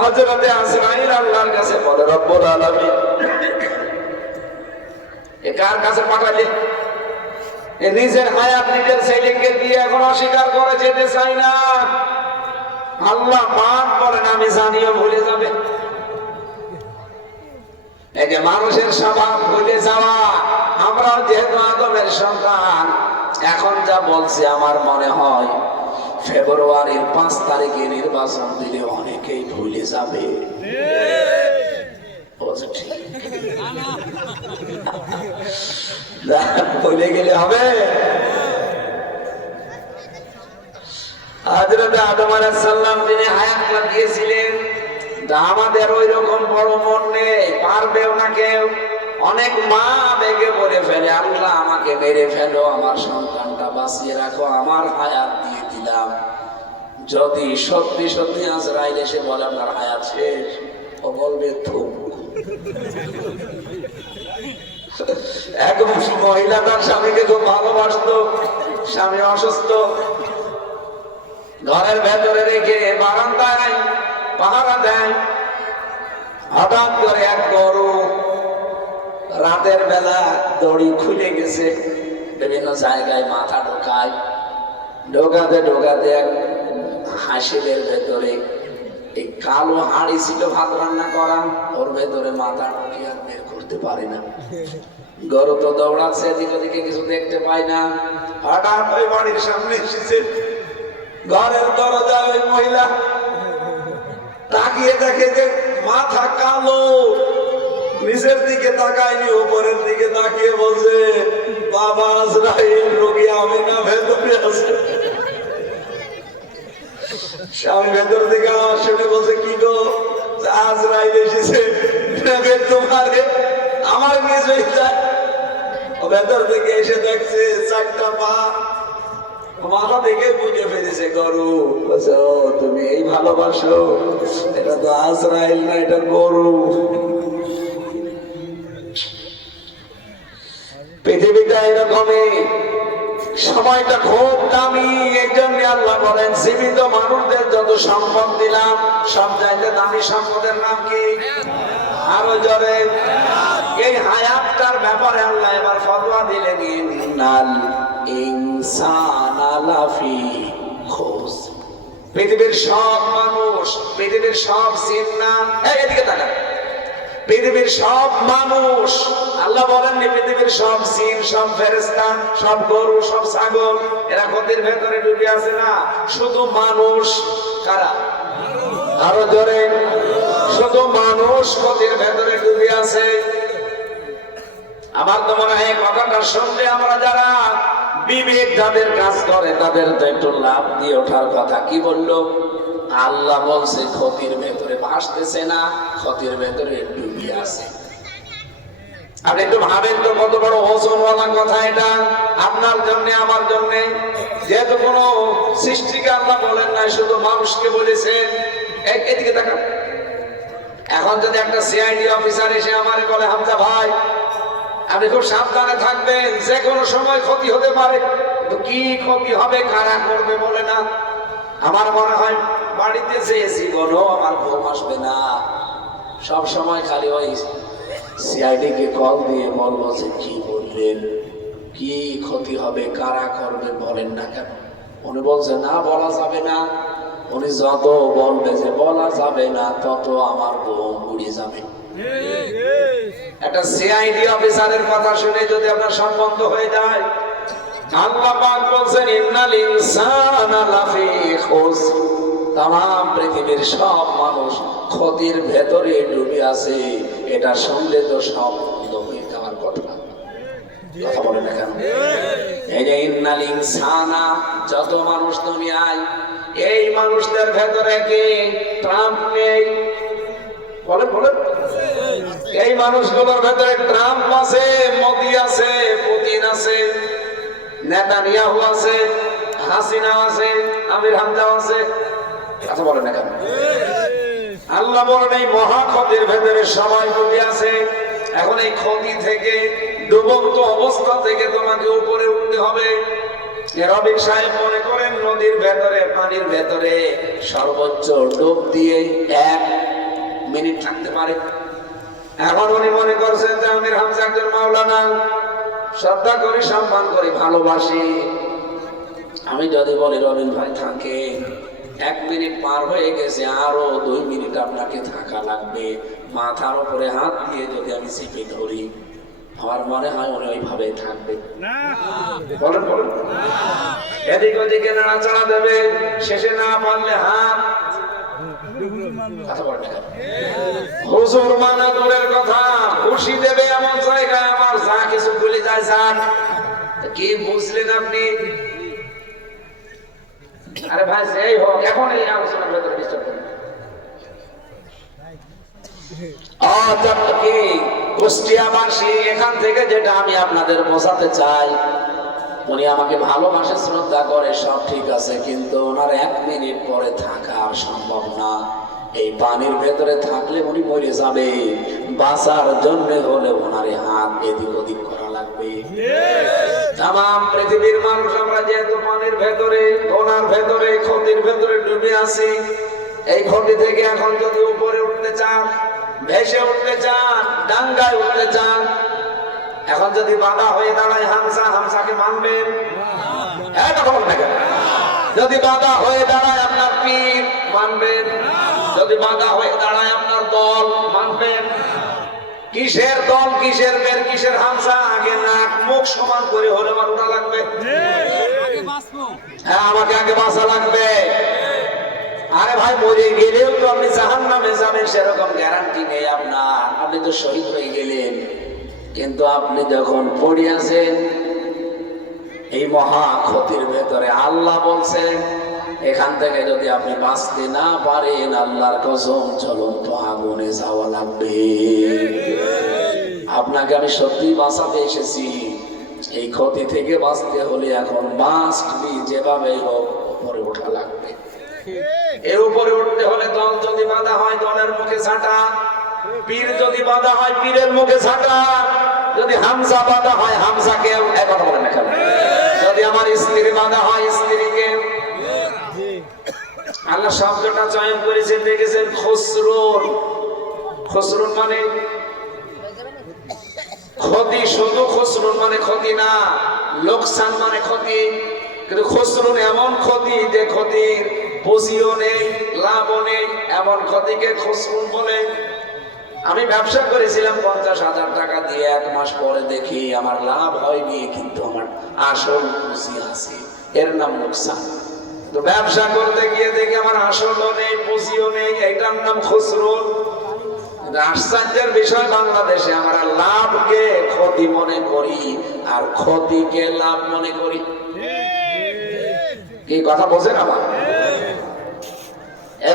হযরত আজরাইল আল্লাহর কাছে বলে, রব্বুল আলামিন এ কার কাছে পাঠালে? এ নিজের হায়াত নিজের ছেলেকে দিয়ে এখন অস্বীকার করে যেতে চাই না। আল্লাহ পাক বলেন আমি জানিও ভুলে যাবে। এই যে মানুষের স্বভাব ভুলে যাওয়া, আমরাও যেহেতু আদমের সন্তান, এখন যা বলছি আমার মনে হয় ফেব্রুয়ারির 5 তারিখে নির্বাচন দিলে অনেকেই ভুলে যাবে। ভুলে গেলে হবে? হযরত আদম আলাইহিস সালাম যিনি হায়াতটা দিয়েছিলেন, আমাদের ওই রকম বড় মন নেই, পারবেও না কেউ। অনেক মা বেগে বলে ফেলে, আল্লাহ আমাকে মেরে ফেলো, আমার সন্তানটা বাঁচিয়ে রাখো, আমার হায়াত দিয়ে দিলাম। যদি সত্যি সত্যি আজরাইল এসে বলে আপনার হায়াত শেষ, ও বলবে থুক। এক মহিলা তার স্বামীকে খুব ভালোবাসতো, স্বামী অসুস্থ, ঘরের ভেতরে রেখে বারান্দায় পাহারা দেয়। হঠাৎ করে এক গরু রাতের বেলা দড়ি খুলে গেছে, বিভিন্ন জায়গায় মাথা ঢোকায়, ঢোকাতে ঢোকাতে এক হাসিলের ভেতরে এই কালো হাঁড়ি ছিল ভাত রান্না করা, ওর ভেতরে মাথা ঢুকিয়ে আর বের করতে পারে না। গরু তো দৌড়াচ্ছে, এদিক ওদিকে কিছু দেখতে পায় না। হঠাৎ ওই বাড়ির সামনে এসেছে, ঘরের দরজায় ওই মহিলা তাকিয়ে দেখে যে মাথা কালো, নিচের দিকে তাকায়নি, উপরের দিকে তাকিয়ে বলছে, বাবা আজরাইল, রোগী আমি না ভেতরে আছে। স্বামী ভেতর থেকে আমার শুনে বলছে, কি গো, আজরাইল এসেছে, তোমারে আমার মেয়ে যায়। ভেতর থেকে এসে দেখছে 4টা পা, মাথা থেকে বুঝে ফেলেছে গরু। বলছে, ও তুমি এই ভালোবাসো, এটা তো আজরাইল না, এটা গরু। পৃথিবীটা এরকমই, সময়টা খুব দামি। এই জন্য আল্লাহ বলেন, জীবিত মানুষদের যত সম্পদ দিলাম, সব চাইতে দামি সম্পদের নাম কি? আরো জোরে। এই হায়াতটার ব্যাপারে আল্লাহ এবার ফতোয়া দিলেন, ইন্নাল ইনসানা লাফি খুস। পৃথিবীর সব মানুষ, পৃথিবীর সব জিন্নাত, এদিকে তাকান, পৃথিবীর সব মানুষ, আল্লাহ বলেননি পৃথিবীর সব জিন, সব ফেরেশতা, সব গরু, সব ছাগল এরা ক্ষতির ভেতরে ডুবে আছে না, শুধু মানুষ। কারা? আরো জোরে। শুধু মানুষ ক্ষতির ভেতরে ডুবে আছে। আমার তো মনে হয় কথাটা শুনলে আমরা যারা বিবেক যাদের কাজ করে তাদের তো একটু লাভ দিয়ে ওঠার কথা। কি বললো? আল্লাহ বলছে ক্ষতির ভেতরে ভাসতেছে না, ক্ষতির ভেতরে ডুবে আছে। আপনি একটু ভাবেন তো কত বড় ওজনওয়ালা কথা এটা আপনার জন্য, আমার জন্য। যেহেতু কোন সৃষ্টিকে আল্লাহ বলেন নাই, শুধু মানুষকে বলেছেন। এদিকে দেখান। এখন যদি একটা সিআইডি অফিসার এসে আমারে বলে, হামজা ভাই আপনি খুব সাবধানে থাকবেন, যে কোনো সময় ক্ষতি হতে পারে। তো কি ক্ষতি হবে, কারা করবে বলে না? আমার মনে হয় বাড়িতে যে জীবনও আমার ঘুম আসবে না, সব সময় খালি ওই সিআইডি কে কল দিয়ে বলবো যে কি বললেন, কি ক্ষতি হবে, কারা করবে বলেন না কেন? উনি বলছে না বলা যাবে না। উনি যত বলবে যে বলা যাবে না, তত আমার ঘুম উড়ে যাবে। একটা সিআইডি অফিসারের কথা শুনে যদি আপনার সম্বন্ধ হয়ে যায়, আল্লাহ পাক বলছেন ইন্নাল ইনসানা লাফি খুসর, তাম পৃথিবীর সব মানুষ ক্ষতির ভেতরে ডুবে আছে। এটা শুনলে তো সব বন্ধ হয়ে যাওয়ার কথা। কথা বলে না কেন? এই যে ইন্নাল ইনসানা, যত মানুষ তুমি আই, এই মানুষদের ভেতরে কি ট্রাম্প নেই? বলেন বলেন। এই মানুষগুলোর ভেতরে ট্রাম্প আছে, মোদি আছে, পুতিন আছে, নেতানিয়াহু আছে, হাসিনা আছে, আমির হামজা আছে। কথা বলেন না কেন? আল্লাহ বলেন এই মহা ক্ষতির ভেতরে সবাই ডুবে আছে। এখন এই ক্ষতি থেকে, ডুবন্ত অবস্থা থেকে তোমাকে উপরে উঠতে হবে। রবিন সাহেব মনে করেন নদীর ভেতরে, পানির ভেতরে সর্বোচ্চ ডুব দিয়ে 1 মিনিট থাকতে পারে। এখন উনি মনে করছেন যে আমির হামজা একজন মাওলানা, শ্রদ্ধা করি, সম্মান করি, ভালোবাসি। আমি যদি বলি রবিন ভাই থাকে, 1 মিনিট পার হয়ে গেছে, আরো 2 মিনিট আপনাকে থাকা লাগবে। মাথার উপরে হাত দিয়ে যদি আমি চেপে ধরি, আমার মনে হয় উনি ওইভাবে থাকবে। বলেন বলেন। এদিক ওদিকে নাড়াচাড়া দেবে, শেষে না পারলে হাত। হুজুর মানা দূরের কথা, খুশি দেবে এমন জায়গায় আমার যা কিছু ভুলে যায় যান। কি বুঝলেন আপনি? আরে ভাই যেই হোক, এখন এই আলোচনার ভেতরে ডিস্টার্ব করুন। কি কুষ্টিয়াবাসী, এখান থেকে যেটা আমি আপনাদের বোঝাতে চাই, উনি আমাকে ভালোবাসে, শ্রদ্ধা করে, সব ঠিক আছে, কিন্তু ওনার 1 মিনিট পরে থাকা আর সম্ভব না। এই পানির ভেতরে থাকলে উনি মরে যাবে। বাঁচার জন্য হলে ওনার হাত এদিক ওদিক করা লাগবে। তাম পৃথিবীর মানুষ আমরা যেহেতু পানির ভেতরে, ওনার ভেতরে, ক্ষতির ভেতরে ডুবে আছি। এই ক্ষতি থেকে এখন যদি উপরে উঠতে চান, ভেসে উঠতে চান, ডাঙ্গায় উঠতে চান, এখন যদি বাধা হয়ে দাঁড়ায় হামজা, হামজাকে মানবেন? যদি বাধা হয়ে দাঁড়ায় আপনার পীর, মানবেন? যদি বাধা হয়ে দাঁড়ায় আপনার দল, মানবেন? কিসের দল, কিসের বের, কিসের হামজা? আগে নাক মুখ সমান করে হলে আমার ওটা লাগবে। হ্যাঁ, আমাকে আগে বাঁচা লাগবে। আরে ভাই মরে গেলেও তো আপনি জাহান্নামে যাবেন সেরকম গ্যারান্টি নেই আপনার। আপনি তো শহীদ হয়ে গেলেন, কিন্তু আপনি যখন পড়ে আছেন এই মহা ক্ষতির ভেতরে, আল্লাহ বলছেন এখান থেকে যদি আপনি বাঁচতে না পারেন, আল্লাহর কসম জ্বলন্ত আগুনে যাওয়া লাগবে। আপনাকে আমি সত্যি বাঁচাতে এসেছি। এই ক্ষতি থেকে বাঁচতে হলে এখন বাঁচবি যেভাবে হোক উপরে ওঠা লাগবে। এর উপরে উঠতে হলে দল যদি বাধা হয়, দলের মুখে ঝাঁটা। পীর যদি বাধা হয়, পীরের মুখে ঝাঁটা। যদি হামজা বাধা হয়, হামজাকে কথা বলেন না কেন? যদি আমার স্ত্রী বাধা হয়, স্ত্রীকে। আল্লাহ শব্দটা চয়ন করেছেন, দেখেছেন খসরুন। খসরুন মানে ক্ষতি, শুধু খসরুন মানে ক্ষতি না, লোকসান মানে ক্ষতি। কিন্তু খসরুন এমন ক্ষতি যে ক্ষতির পুঁজিও নেই, লাভও নেই, এমন ক্ষতিকে খসরুন বলে। আমি ব্যবসা করেছিলাম 50,000 টাকা দিয়ে, 1 মাস পরে দেখি আমার লাভ হয়নি, কিন্তু আমার আসল পুঁজি আছে, এর নাম লোকসান। তো ব্যবসা করতে গিয়ে দেখি আমার আসলও নেই, পুঁজিও নেই, এটার নাম খুসরুন। আশ্চর্যের বিষয়, বাংলাদেশে আমরা লাভকে ক্ষতি মনে করি আর ক্ষতিকে লাভ মনে করি। কি কথা বোঝেন আমার?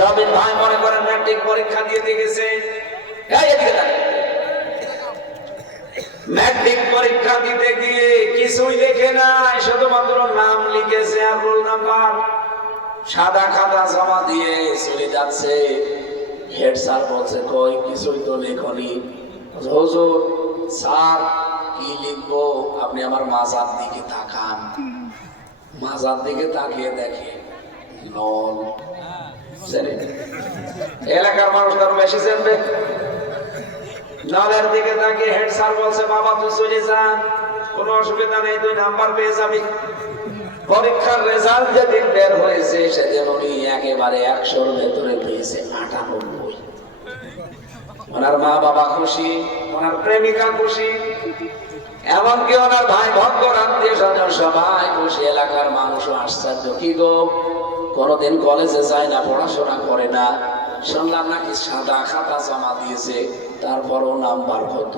রবিন ভাই মনে করেন ম্যাট্রিক পরীক্ষা দিয়ে গেছে, ম্যাট্রিক পরীক্ষা দিতে গিয়ে কিছুই লেখে নাই, শুধুমাত্র নাম লিখেছে আর রোল নাম্বার, সাদা খাতা জমা দিয়ে চলে যাচ্ছে। হেড স্যার বলছে, কই কিছুই তো লেখনি। হুজুর স্যার কি লিখবো? আপনি আমার মাজার দিকে তাকান। মাজার দিকে তাকিয়ে দেখে নল। এলাকার মানুষ তার বেশি জানবে। নলের দিকে তাকিয়ে হেড স্যার বলছে, বাবা তুই চলে যা, কোনো অসুবিধা নেই, তুই নাম্বার পেয়ে যাবি। পরীক্ষার রেজাল্ট যেদিন বের হয়েছে সেদিন উনি একেবারে 100-র ভেতরে পেয়েছে 98। ওনার মা বাবা খুশি, ওনার প্রেমিকা খুশি, এমনকি ওনার ভাই ভক্তর আত্মীয় স্বজন সবাই খুশি। এলাকার মানুষও আশ্চর্য, কি গো কোনদিন কলেজে যায় না, পড়াশোনা করে না, শুনলাম নাকি সাদা খাতা জমা দিয়েছে, তারপরও নাম্বার কত?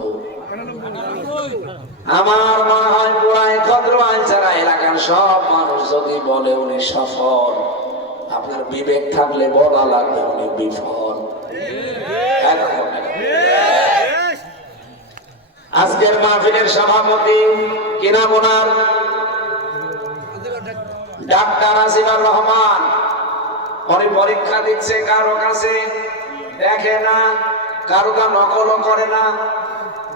আমার মনে হয় পুরাই ভদ্র আইন ছাড়া এলাকার সব মানুষ যদি বলে উনি সফল, আপনার বিবেক থাকলে বলা লাগবে উনি বিফল। আজকের মাহফিলের সভাপতি কি নাম ওনার? ডাক্তার আসিফুর রহমান। উনি পরীক্ষা দিচ্ছে কারো কাছে, দেখে না, কারো তা নকলও করে না,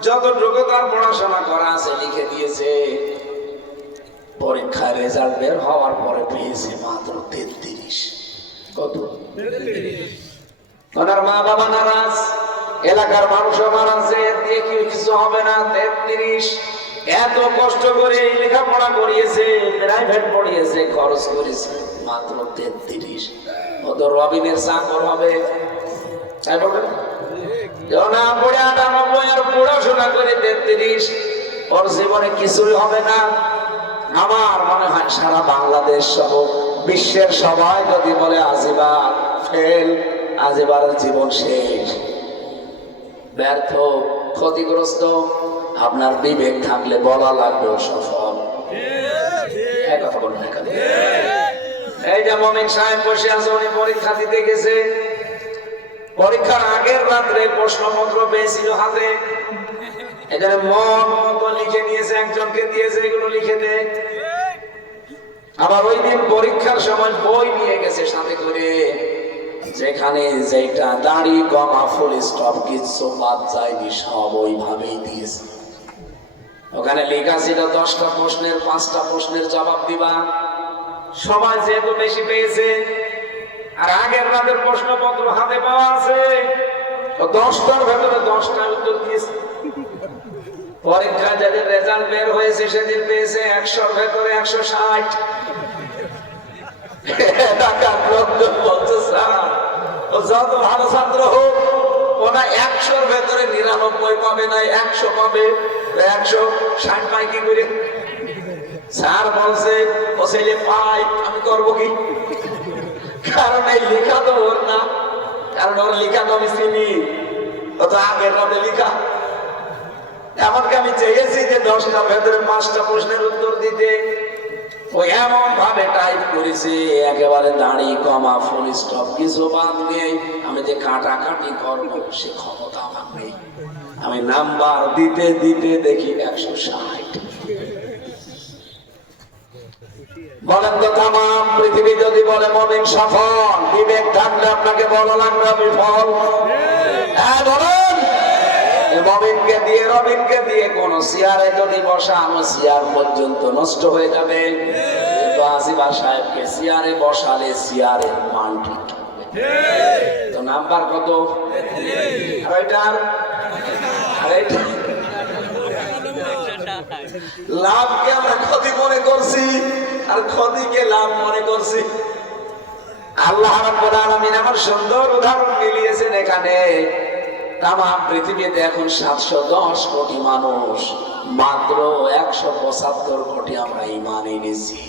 যতটুকু তার পড়াশোনা করা আছে লিখে দিয়েছে। পরীক্ষার রেজাল্ট বের হওয়ার পরে পেয়েছে মাত্র 33। কত? ওনার মা বাবা নারাজ, এলাকার মানুষও নারাজ, এর দিয়ে কি কিছু হবে না। 33, এত কষ্ট করে লেখাপড়া করিয়েছে, প্রাইভেট পড়িয়েছে, খরচ করেছে, মাত্র 33। ও তো রবিনের চাকর হবে, তাই বলবেন? না পড়ে 98 আর পড়াশোনা করে 33, ওর জীবনে কিছুই হবে না। আমার মনে হয় সারা বাংলাদেশ সহ বিশ্বের সবাই যদি বলে আজিবার ফেল, আজিবার জীবন শেষ, ব্যর্থ, ক্ষতিগ্রস্ত, আপনার বিবেক থাকলে বলা লাগবে সফল। কথা বলুন। এই যে মমিন সাহেব বসে আছে, উনি পরীক্ষা দিতে গেছে। পরীক্ষার আগের রাত্রে প্রশ্নপত্র পেয়েছিল হাতে, এখানে মন মতো লিখে নিয়েছে, একজনকে দিয়েছে এগুলো লিখে দে। আবার ওই দিন পরীক্ষার সময় বই নিয়ে গেছে সাথে করে, যেখানে যেটা দাড়ি কমা ফুল স্টপ কিছু বাদ যায়নি, সব ওইভাবেই দিয়েছে। ওখানে লেখা ছিল 10টা প্রশ্নের 5টা প্রশ্নের জবাব দিবা। সবাই যেহেতু বেশি পেয়েছে আর আগের রাতের প্রশ্নপত্র হাতে পাওয়া আছে, 10টার ভেতরে 10টা উত্তর দিয়েছে। পরীক্ষা যাদের রেজাল্ট বের হয়েছে সেদিন পেয়েছে 100-র ভেতরে 160। যত ভালো ছাত্র হোক, ওনা 100-র ভেতরে 99 পাবে না, 100 পাবে। 160 পাই কি করে? স্যার বলছে ও ছেলে পাই, আমি করবো কি? কারণ এই লেখা তো ওর না, কারণ ওর লেখা তো আমি চিনি, ও তো আগের রাতে লেখা। এমনকি আমি চেয়েছি যে 10টার ভেতরে 5টা প্রশ্নের উত্তর দিতে, ও এমন ভাবে টাইপ করেছে একেবারে দাড়ি কমা ফুল স্টপ কিছু বাদ নেই। আমি যে কাটাকাটি করবো সে ক্ষমতা আমার নেই। আমি নাম্বার দিতে দিতে দেখি 160। বলেন তো তাম পৃথিবী যদি বলে মমিন সফল, বিবেক থাকলে আপনাকে বলা লাগবে বিফল। হ্যাঁ বলেন। মমিনকে দিয়ে রবিনকে দিয়ে কোন চেয়ারে যদি বসানো, চেয়ার পর্যন্ত নষ্ট হয়ে যাবে। কিন্তু আজিবা সাহেবকে চেয়ারে বসালে চেয়ারের মান ঠিক থাকবে। তো নাম্বার কত? লাভকে আমরা ক্ষতি মনে করছি আর ক্ষতিকে লাভ মনে করছি। আল্লাহ রাব্বুল আলামিন আমার সুন্দর উদাহরণ মিলিয়েছেন এখানে। তাম পৃথিবীতে এখন 710 কোটি মানুষ, মাত্র 175 কোটি আমরা ঈমান এনেছি,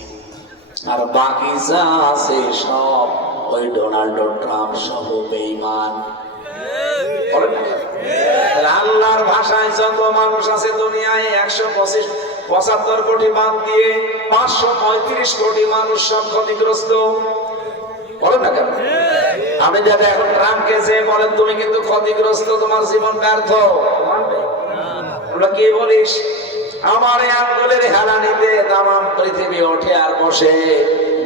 আর বাকি যা আছে সব ওই ডোনাল্ড ট্রাম্প সহ বেঈমান। আল্লাহর ভাষায় যত মানুষ আছে দুনিয়ায় 175 কোটি বাদ দিয়ে 535 কোটি মানুষ সব ক্ষতিগ্রস্ত। বলেন না কেন? আপনি যাতে এখন ট্রাম্পকে যে বলেন তুমি কিন্তু ক্ষতিগ্রস্ত, তোমার জীবন ব্যর্থ, আমরা কি বলিস? আমার এই আঙ্গুলের হেলানিতে তামাম পৃথিবী ওঠে আর বসে,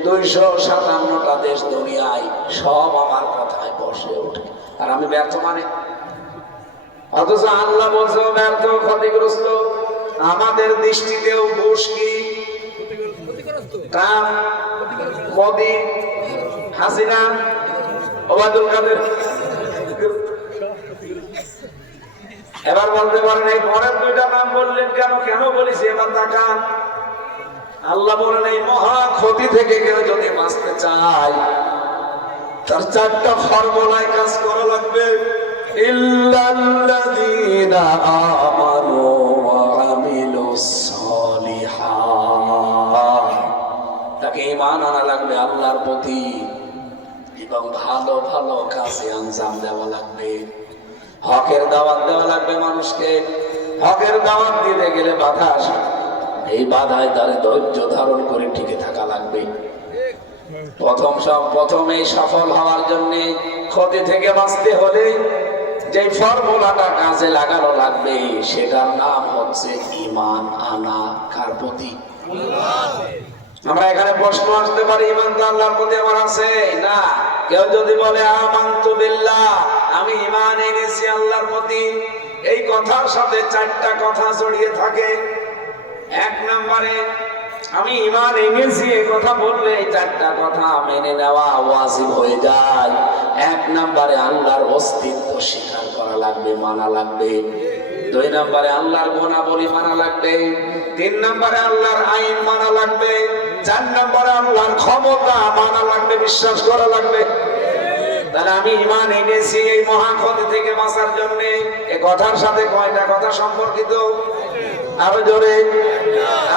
257টা দেশ দুনিয়ায় সব আমার কথায় বসে ওঠে, আর আমি ব্যর্থ মানে? অথচ আল্লাহ বলছে ব্যর্থ, ক্ষতিগ্রস্ত। আমাদের দৃষ্টিতেও বুশ কি, ট্রাম্প, মোদি, হাসিনা, ওবায়দুল কাদের। এবার বলতে পারেন এই পরের দুইটা নাম বললেন কেন? কেন বলেছি এবার তাকান। আল্লাহ বলেন এই মহা ক্ষতি থেকে কেউ যদি বাঁচতে চায় তার 4টা ফর্মুলায় কাজ করা লাগবে। ইল্লাল্লাযীনা আমানু ওয়া আমিলুস সালিহাত, তাকে ঈমান আনা লাগবে আল্লাহর প্রতি এবং ভালো ভালো কাজে আঞ্জাম দেওয়া লাগবে। হকের দাওয়াত দেওয়া লাগবে মানুষকে। হকের দাওয়াত দিতে গেলে বাধা আসে, এই বাধায় তারে ধৈর্য ধারণ করে টিকে থাকা লাগবে। প্রথমে সফল হওয়ার জন্য ক্ষতি থেকে বাঁচতে হলে যে ফর্মুলাটা কাজে লাগানো লাগবে সেটার নাম হচ্ছে ঈমান আনা। কার প্রতি? আমরা এখানে প্রশ্ন আসতে পারি, ঈমান তো আল্লাহর প্রতি আমার আছে না? কেউ যদি বলে আমানতু বিল্লাহ, আমি ঈমান এনেছি আল্লাহর প্রতি, এই কথার সাথে 4টা কথা জড়িয়ে থাকে। 1 নম্বরে আমি ঈমান এনেছি এই কথা বললে এই 4টা কথা মেনে নেওয়া ওয়াজিব হয়ে যায়। 1 নম্বরে আল্লাহর অস্তিত্ব স্বীকার করা লাগবে, মানা লাগবে। 2 নম্বরে আল্লাহর গুণাবলী মানা লাগবে। 3 নম্বরে আল্লাহর আইন মানা লাগবে। 4 নম্বরে আল্লাহর ক্ষমতা মানা লাগবে, বিশ্বাস করা লাগবে। তাহলে আমি ঈমান এনেছি এই মহা ক্ষতি থেকে বাঁচার জন্য। এই কথার সাথে কয়টা কথা সম্পর্কিত? আরো জোরে।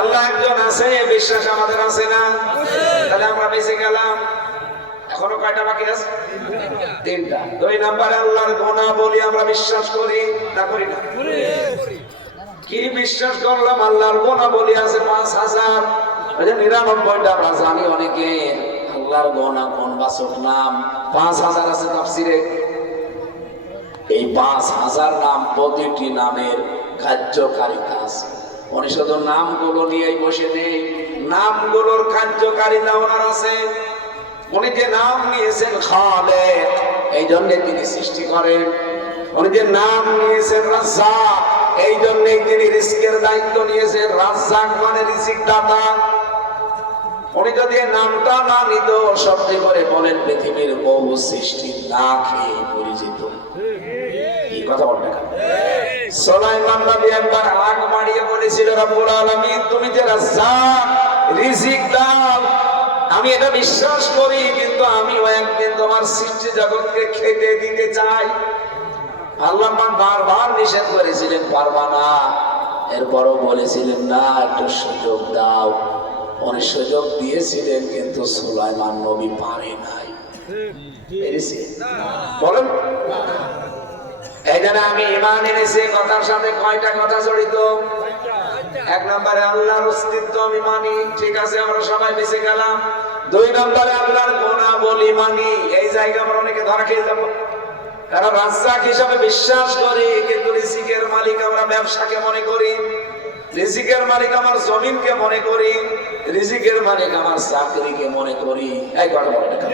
আল্লাহ একজন আছে, বিশ্বাস আমাদের আছে না? তাহলে আমরা বেঁচে গেলাম। এখনো কয়টা বাকি আছে? 3টা। 2 নম্বরে আল্লাহর গুণাবলী আমরা বিশ্বাস করি না করি না? কি বিশ্বাস করলাম? আল্লাহর গুণাবলী আছে 5000। 99টা আমরা জানি অনেকে। আল্লাহর গুণবাচক নাম 5000 আছে তাফসিরে। এই 5000 নাম, প্রতিটি নামের কার্যকারিতা আছে। উনি শুধু নামগুলো নিয়েই বসে নেই, নামগুলোর কার্যকারিতা ওনার আছে। উনি যে নাম নিয়েছেন খালেক, এই জন্য তিনি সৃষ্টি করেন। উনি যে নাম নিয়েছেন রাজ্জাক, এই জন্যই তিনি রিজিকের দায়িত্ব নিয়েছেন। রাজ্জাক মানে রিজিক দাতা। উনি যদি নামটা না নিত, সত্যি করে বলেন পৃথিবীর বহু সৃষ্টি না খেয়ে পরিচিত। এই কথা বলতে সুলাইমান নবী একবার আগ বাড়িয়ে বলেছিল, রব্বুল আলামিন তুমি যে রাজ্জাক, রিজিক দাও, আমি এটা বিশ্বাস করি, কিন্তু আমিও একদিন তোমার সৃষ্টি জগৎকে খেতে দিতে চাই। আল্লাহ বারবার নিষেধ করেছিলেন, পারবা না। এরপরও বলেছিলেন না, একটু সুযোগ দাও। উনি সুযোগ দিয়েছিলেন, কিন্তু সুলাইমান নবী পারে নাই। বলেন, এই জন্য আমি ঈমান এনেছি কথার সাথে কয়টা কথা জড়িত? 1 নম্বরে আল্লাহর অস্তিত্ব আমি মানি, ঠিক আছে, আমরা সবাই বেঁচে গেলাম। 2 নম্বরে আল্লাহর গুণাবলী মানি। এই জায়গা আমরা অনেকে ধরা খেয়ে যাবো, কারণ রাজ্জাক হিসাবে বিশ্বাস করি, কিন্তু রিজিকের মালিক আমরা ব্যবসাকে মনে করি, রিজিকের মালিক আমার জমিনকে মনে করি, রিজিকের মালিক আমার চাকরিকে মনে করি। এই কথা বলে না?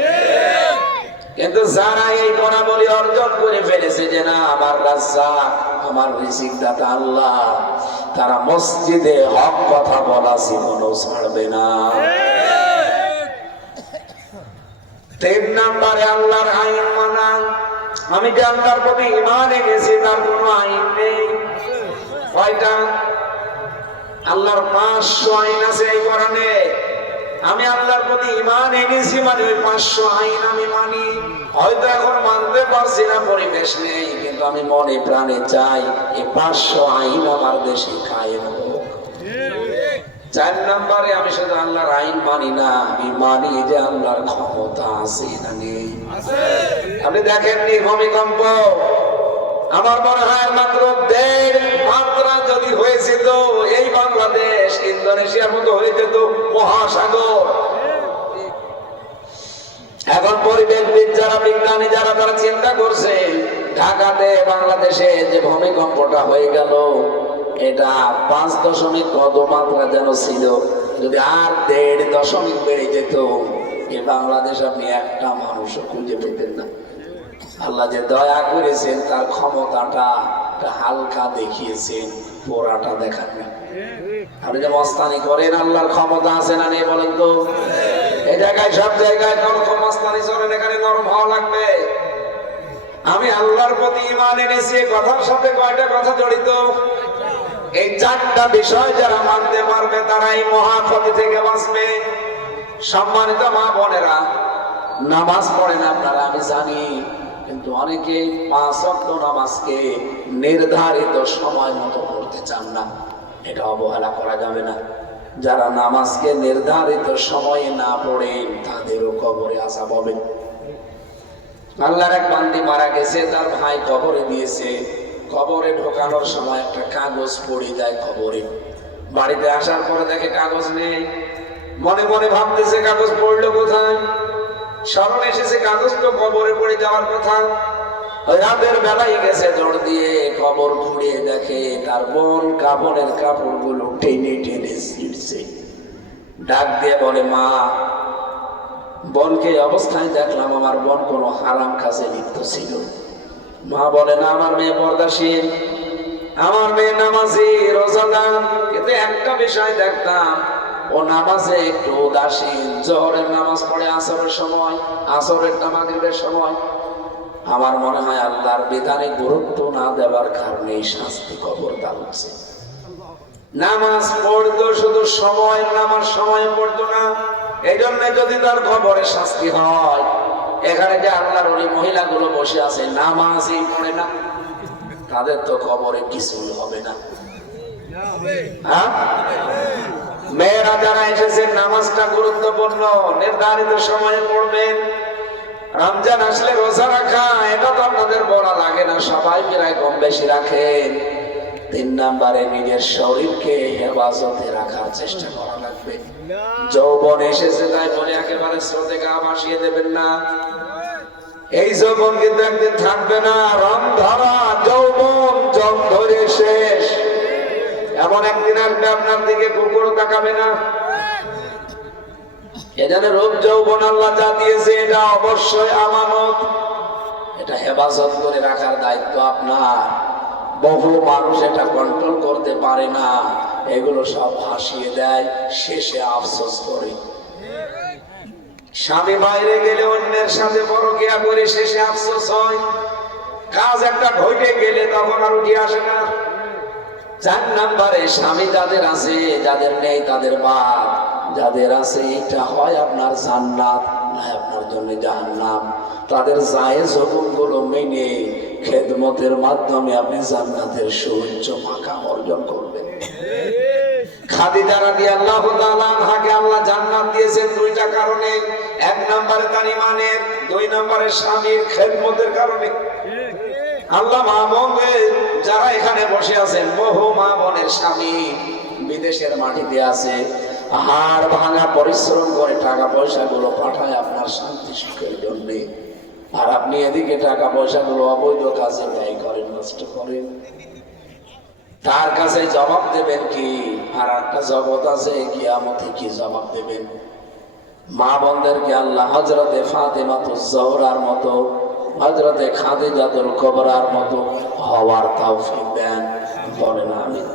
কিন্তু যারা এই গুণাবলী অর্জন করে ফেলেছে যে না আমার রাজ্জাক, আমার রিজিক দাতা আল্লাহ, তারা মসজিদে হক কথা বলা জীবনও ছাড়বে না। 3 নম্বরে আল্লাহর আইন মানা। আমি যে আল্লাহর প্রতি ঈমান এনেছি তার কোনো আইন নেই। কয়টা? আল্লাহর 500 আইন আছে এই কোরআনে। আমি আল্লাহর প্রতি ঈমান এনেছি, মানে ওই 500 আইন আমি মানি। হয়তো এখন মানতে পারছি না, পরিবেশ নেই, কিন্তু আমি মনে প্রাণে চাই এই 500 আইন আমার দেশে কায়েম হোক। 4 নম্বরে আমি শুধু আল্লাহর আইন মানি না, আমি মানি যে আল্লাহর ক্ষমতা আছে না নেই। আপনি দেখেননি ভূমিকম্প, আমার মনে হয় মাত্র 1.5 মাত্রা যদি হয়েছিল, এই বাংলাদেশ ইন্দোনেশিয়ার মতো হয়ে যেত মহাসাগর। এখন পরিবেশবিদ যারা, বিজ্ঞানী যারা, তারা চিন্তা করছে ঢাকাতে বাংলাদেশে যে ভূমিকম্পটা হয়ে গেল, এটা 5 কত মাত্রা যেন ছিল, যদি আর 1.5 বেড়ে যেত, এ বাংলাদেশ আপনি একটা মানুষও খুঁজে পেতেন না। আল্লাহ যে দয়া করেছেন, তার ক্ষমতাটা হালকা দেখিয়েছেন, পোড়াটা দেখান না। আপনি যে মস্তানি করেন, আল্লাহর ক্ষমতা আছে না নেই বলেন তো? এই জায়গায় সব জায়গায় নরম মস্তানি চলেন, এখানে নরম হওয়া লাগবে। আমি আল্লাহর প্রতি ঈমান এনেছি, কথার সাথে কয়টা কথা জড়িত? এই 4টা বিষয় যারা মানতে পারবে, তারা এই মহাক্ষতি থেকে বাঁচবে। সম্মানিত মা বোনেরা, নামাজ পড়েন আপনারা, আমি জানি, কিন্তু অনেকে 5 ওয়াক্ত নামাজকে নির্ধারিত সময় মতো পড়তে চান না। এটা অবহেলা করা যাবে না। যারা নামাজকে নির্ধারিত সময়ে না পড়েন, তাদেরও কবরে আযাব হবে। আল্লাহর এক বান্দি মারা গেছে, তার ভাই কবরে দিয়েছে। কবরে ঢোকানোর সময় একটা কাগজ পড়ে যায় কবরে। বাড়িতে আসার পরে দেখে কাগজ নেই। মনে মনে ভাবতেছে কাগজ পড়লো কোথায়। স্মরণ এসেছে কাগজ তো কবরে পড়ে যাওয়ার কথা। রাতের বেলায় গেছে দৌড় দিয়ে, কবর খুঁড়িয়ে দেখে তার বোন কাপড়ের কাপড়গুলো টেনে টেনে ছিঁড়ছে। ডাক দিয়ে বলে, মা, বোনকে অবস্থায় দেখলাম, আমার বোন কোনো হারাম কাজে লিপ্ত ছিল। মা বলে, না, আমার মেয়ে পর্দাশীল, আমার মেয়ে নামাজি, রোজাদার, কিন্তু একটা বিষয় দেখতাম, ও নামাজে একটু উদাসীন। জোহরের নামাজ পড়ে আসরের সময়, আসরেরটা মাগরিবের সময়। আমার মনে হয় আল্লাহর বিধানে গুরুত্ব না দেওয়ার কারণে শাস্তি কবরদার হচ্ছে। নামাজ পড়তো শুধু সময়, নামাজ সময় পড়তো না, এই জন্য যদি তার কবরে শাস্তি হয়। এখানে যে আল্লাহর ওই মহিলাগুলো বসে আছে, নামাজই পড়ে না, তাদের তো কবরে কিছুই হবে না। হ্যাঁ, মেয়েরা যারা এসেছেন, নামাজটা গুরুত্বপূর্ণ, নির্ধারিত সময়ে পড়বেন। রমজান আসলে রোজা রাখা, এটা তো আপনাদের বলা লাগে না, সবাই প্রায় কম বেশি রাখেন। 3 নম্বরে নিজের শরীরকে হেফাজতে রাখার চেষ্টা করা লাগবে। যৌবন এসেছে তাই বলে একেবারে স্রোতে গা ভাসিয়ে দেবেন না। এই যৌবন কিন্তু একদিন থাকবে না। রং ধরা যৌবন, জং ধরে শেষ। এমন একদিন আসবে আপনার দিকে কুকুর তাকাবে না। এখানে রূপ যৌবন আল্লাহ যা দিয়েছে, এটা অবশ্যই আমানত, এটা হেফাজত করে রাখার দায়িত্ব আপনার। বহু মানুষ এটা কন্ট্রোল করতে পারে না, এগুলো সব ভাসিয়ে দেয়, শেষে আফসোস করে। স্বামী বাইরে গেলে অন্যের সাথে পরকীয়া করে শেষে আফসোস হয়। কাজ একটা ঘটে গেলে তখন আর উঠে আসে না। 4 নম্বরে, স্বামী যাদের আছে, যাদের নেই তাদের বাদ, যাদের আছে এটা হয় আপনার জান্নাত, না আপনার জন্য জাহান্নাম। তাদের জায়েজ হুকুমগুলো মেনে খেদমতের মাধ্যমে আপনি জান্নাতের সুউচ্চ মাকাম অর্জন করবেন। খাদিজা রাদিয়াল্লাহু তাআলা আনহাকে আল্লাহ জান্নাত দিয়েছেন 2টা কারণে। 1 নম্বরে তার ঈমানের, 2 নম্বরে স্বামীর খেদমতের কারণে। আল্লাহ মা বোন যারা এখানে বসে আছেন, বহু মা বোনের স্বামী বিদেশের মাটিতে আছে, হাড় ভাঙা পরিশ্রম করে টাকা পয়সাগুলো পাঠায় আপনার শান্তি সুখের জন্য, আর আপনি এদিকে টাকা পয়সাগুলো অবৈধ কাজে ব্যয় করেন, নষ্ট করেন। তার কাছে জবাব দেবেন কি? আর একটা জগৎ আছে, কিয়ামতে কি জবাব দেবেন? মা বোনদেরকে আল্লাহ হযরতে ফাতেমাতুজ জোহরার মতো, হযরতে খাদিজাতুল কুবরার মতো হওয়ার তৌফিক দেন, বলেন আমিন।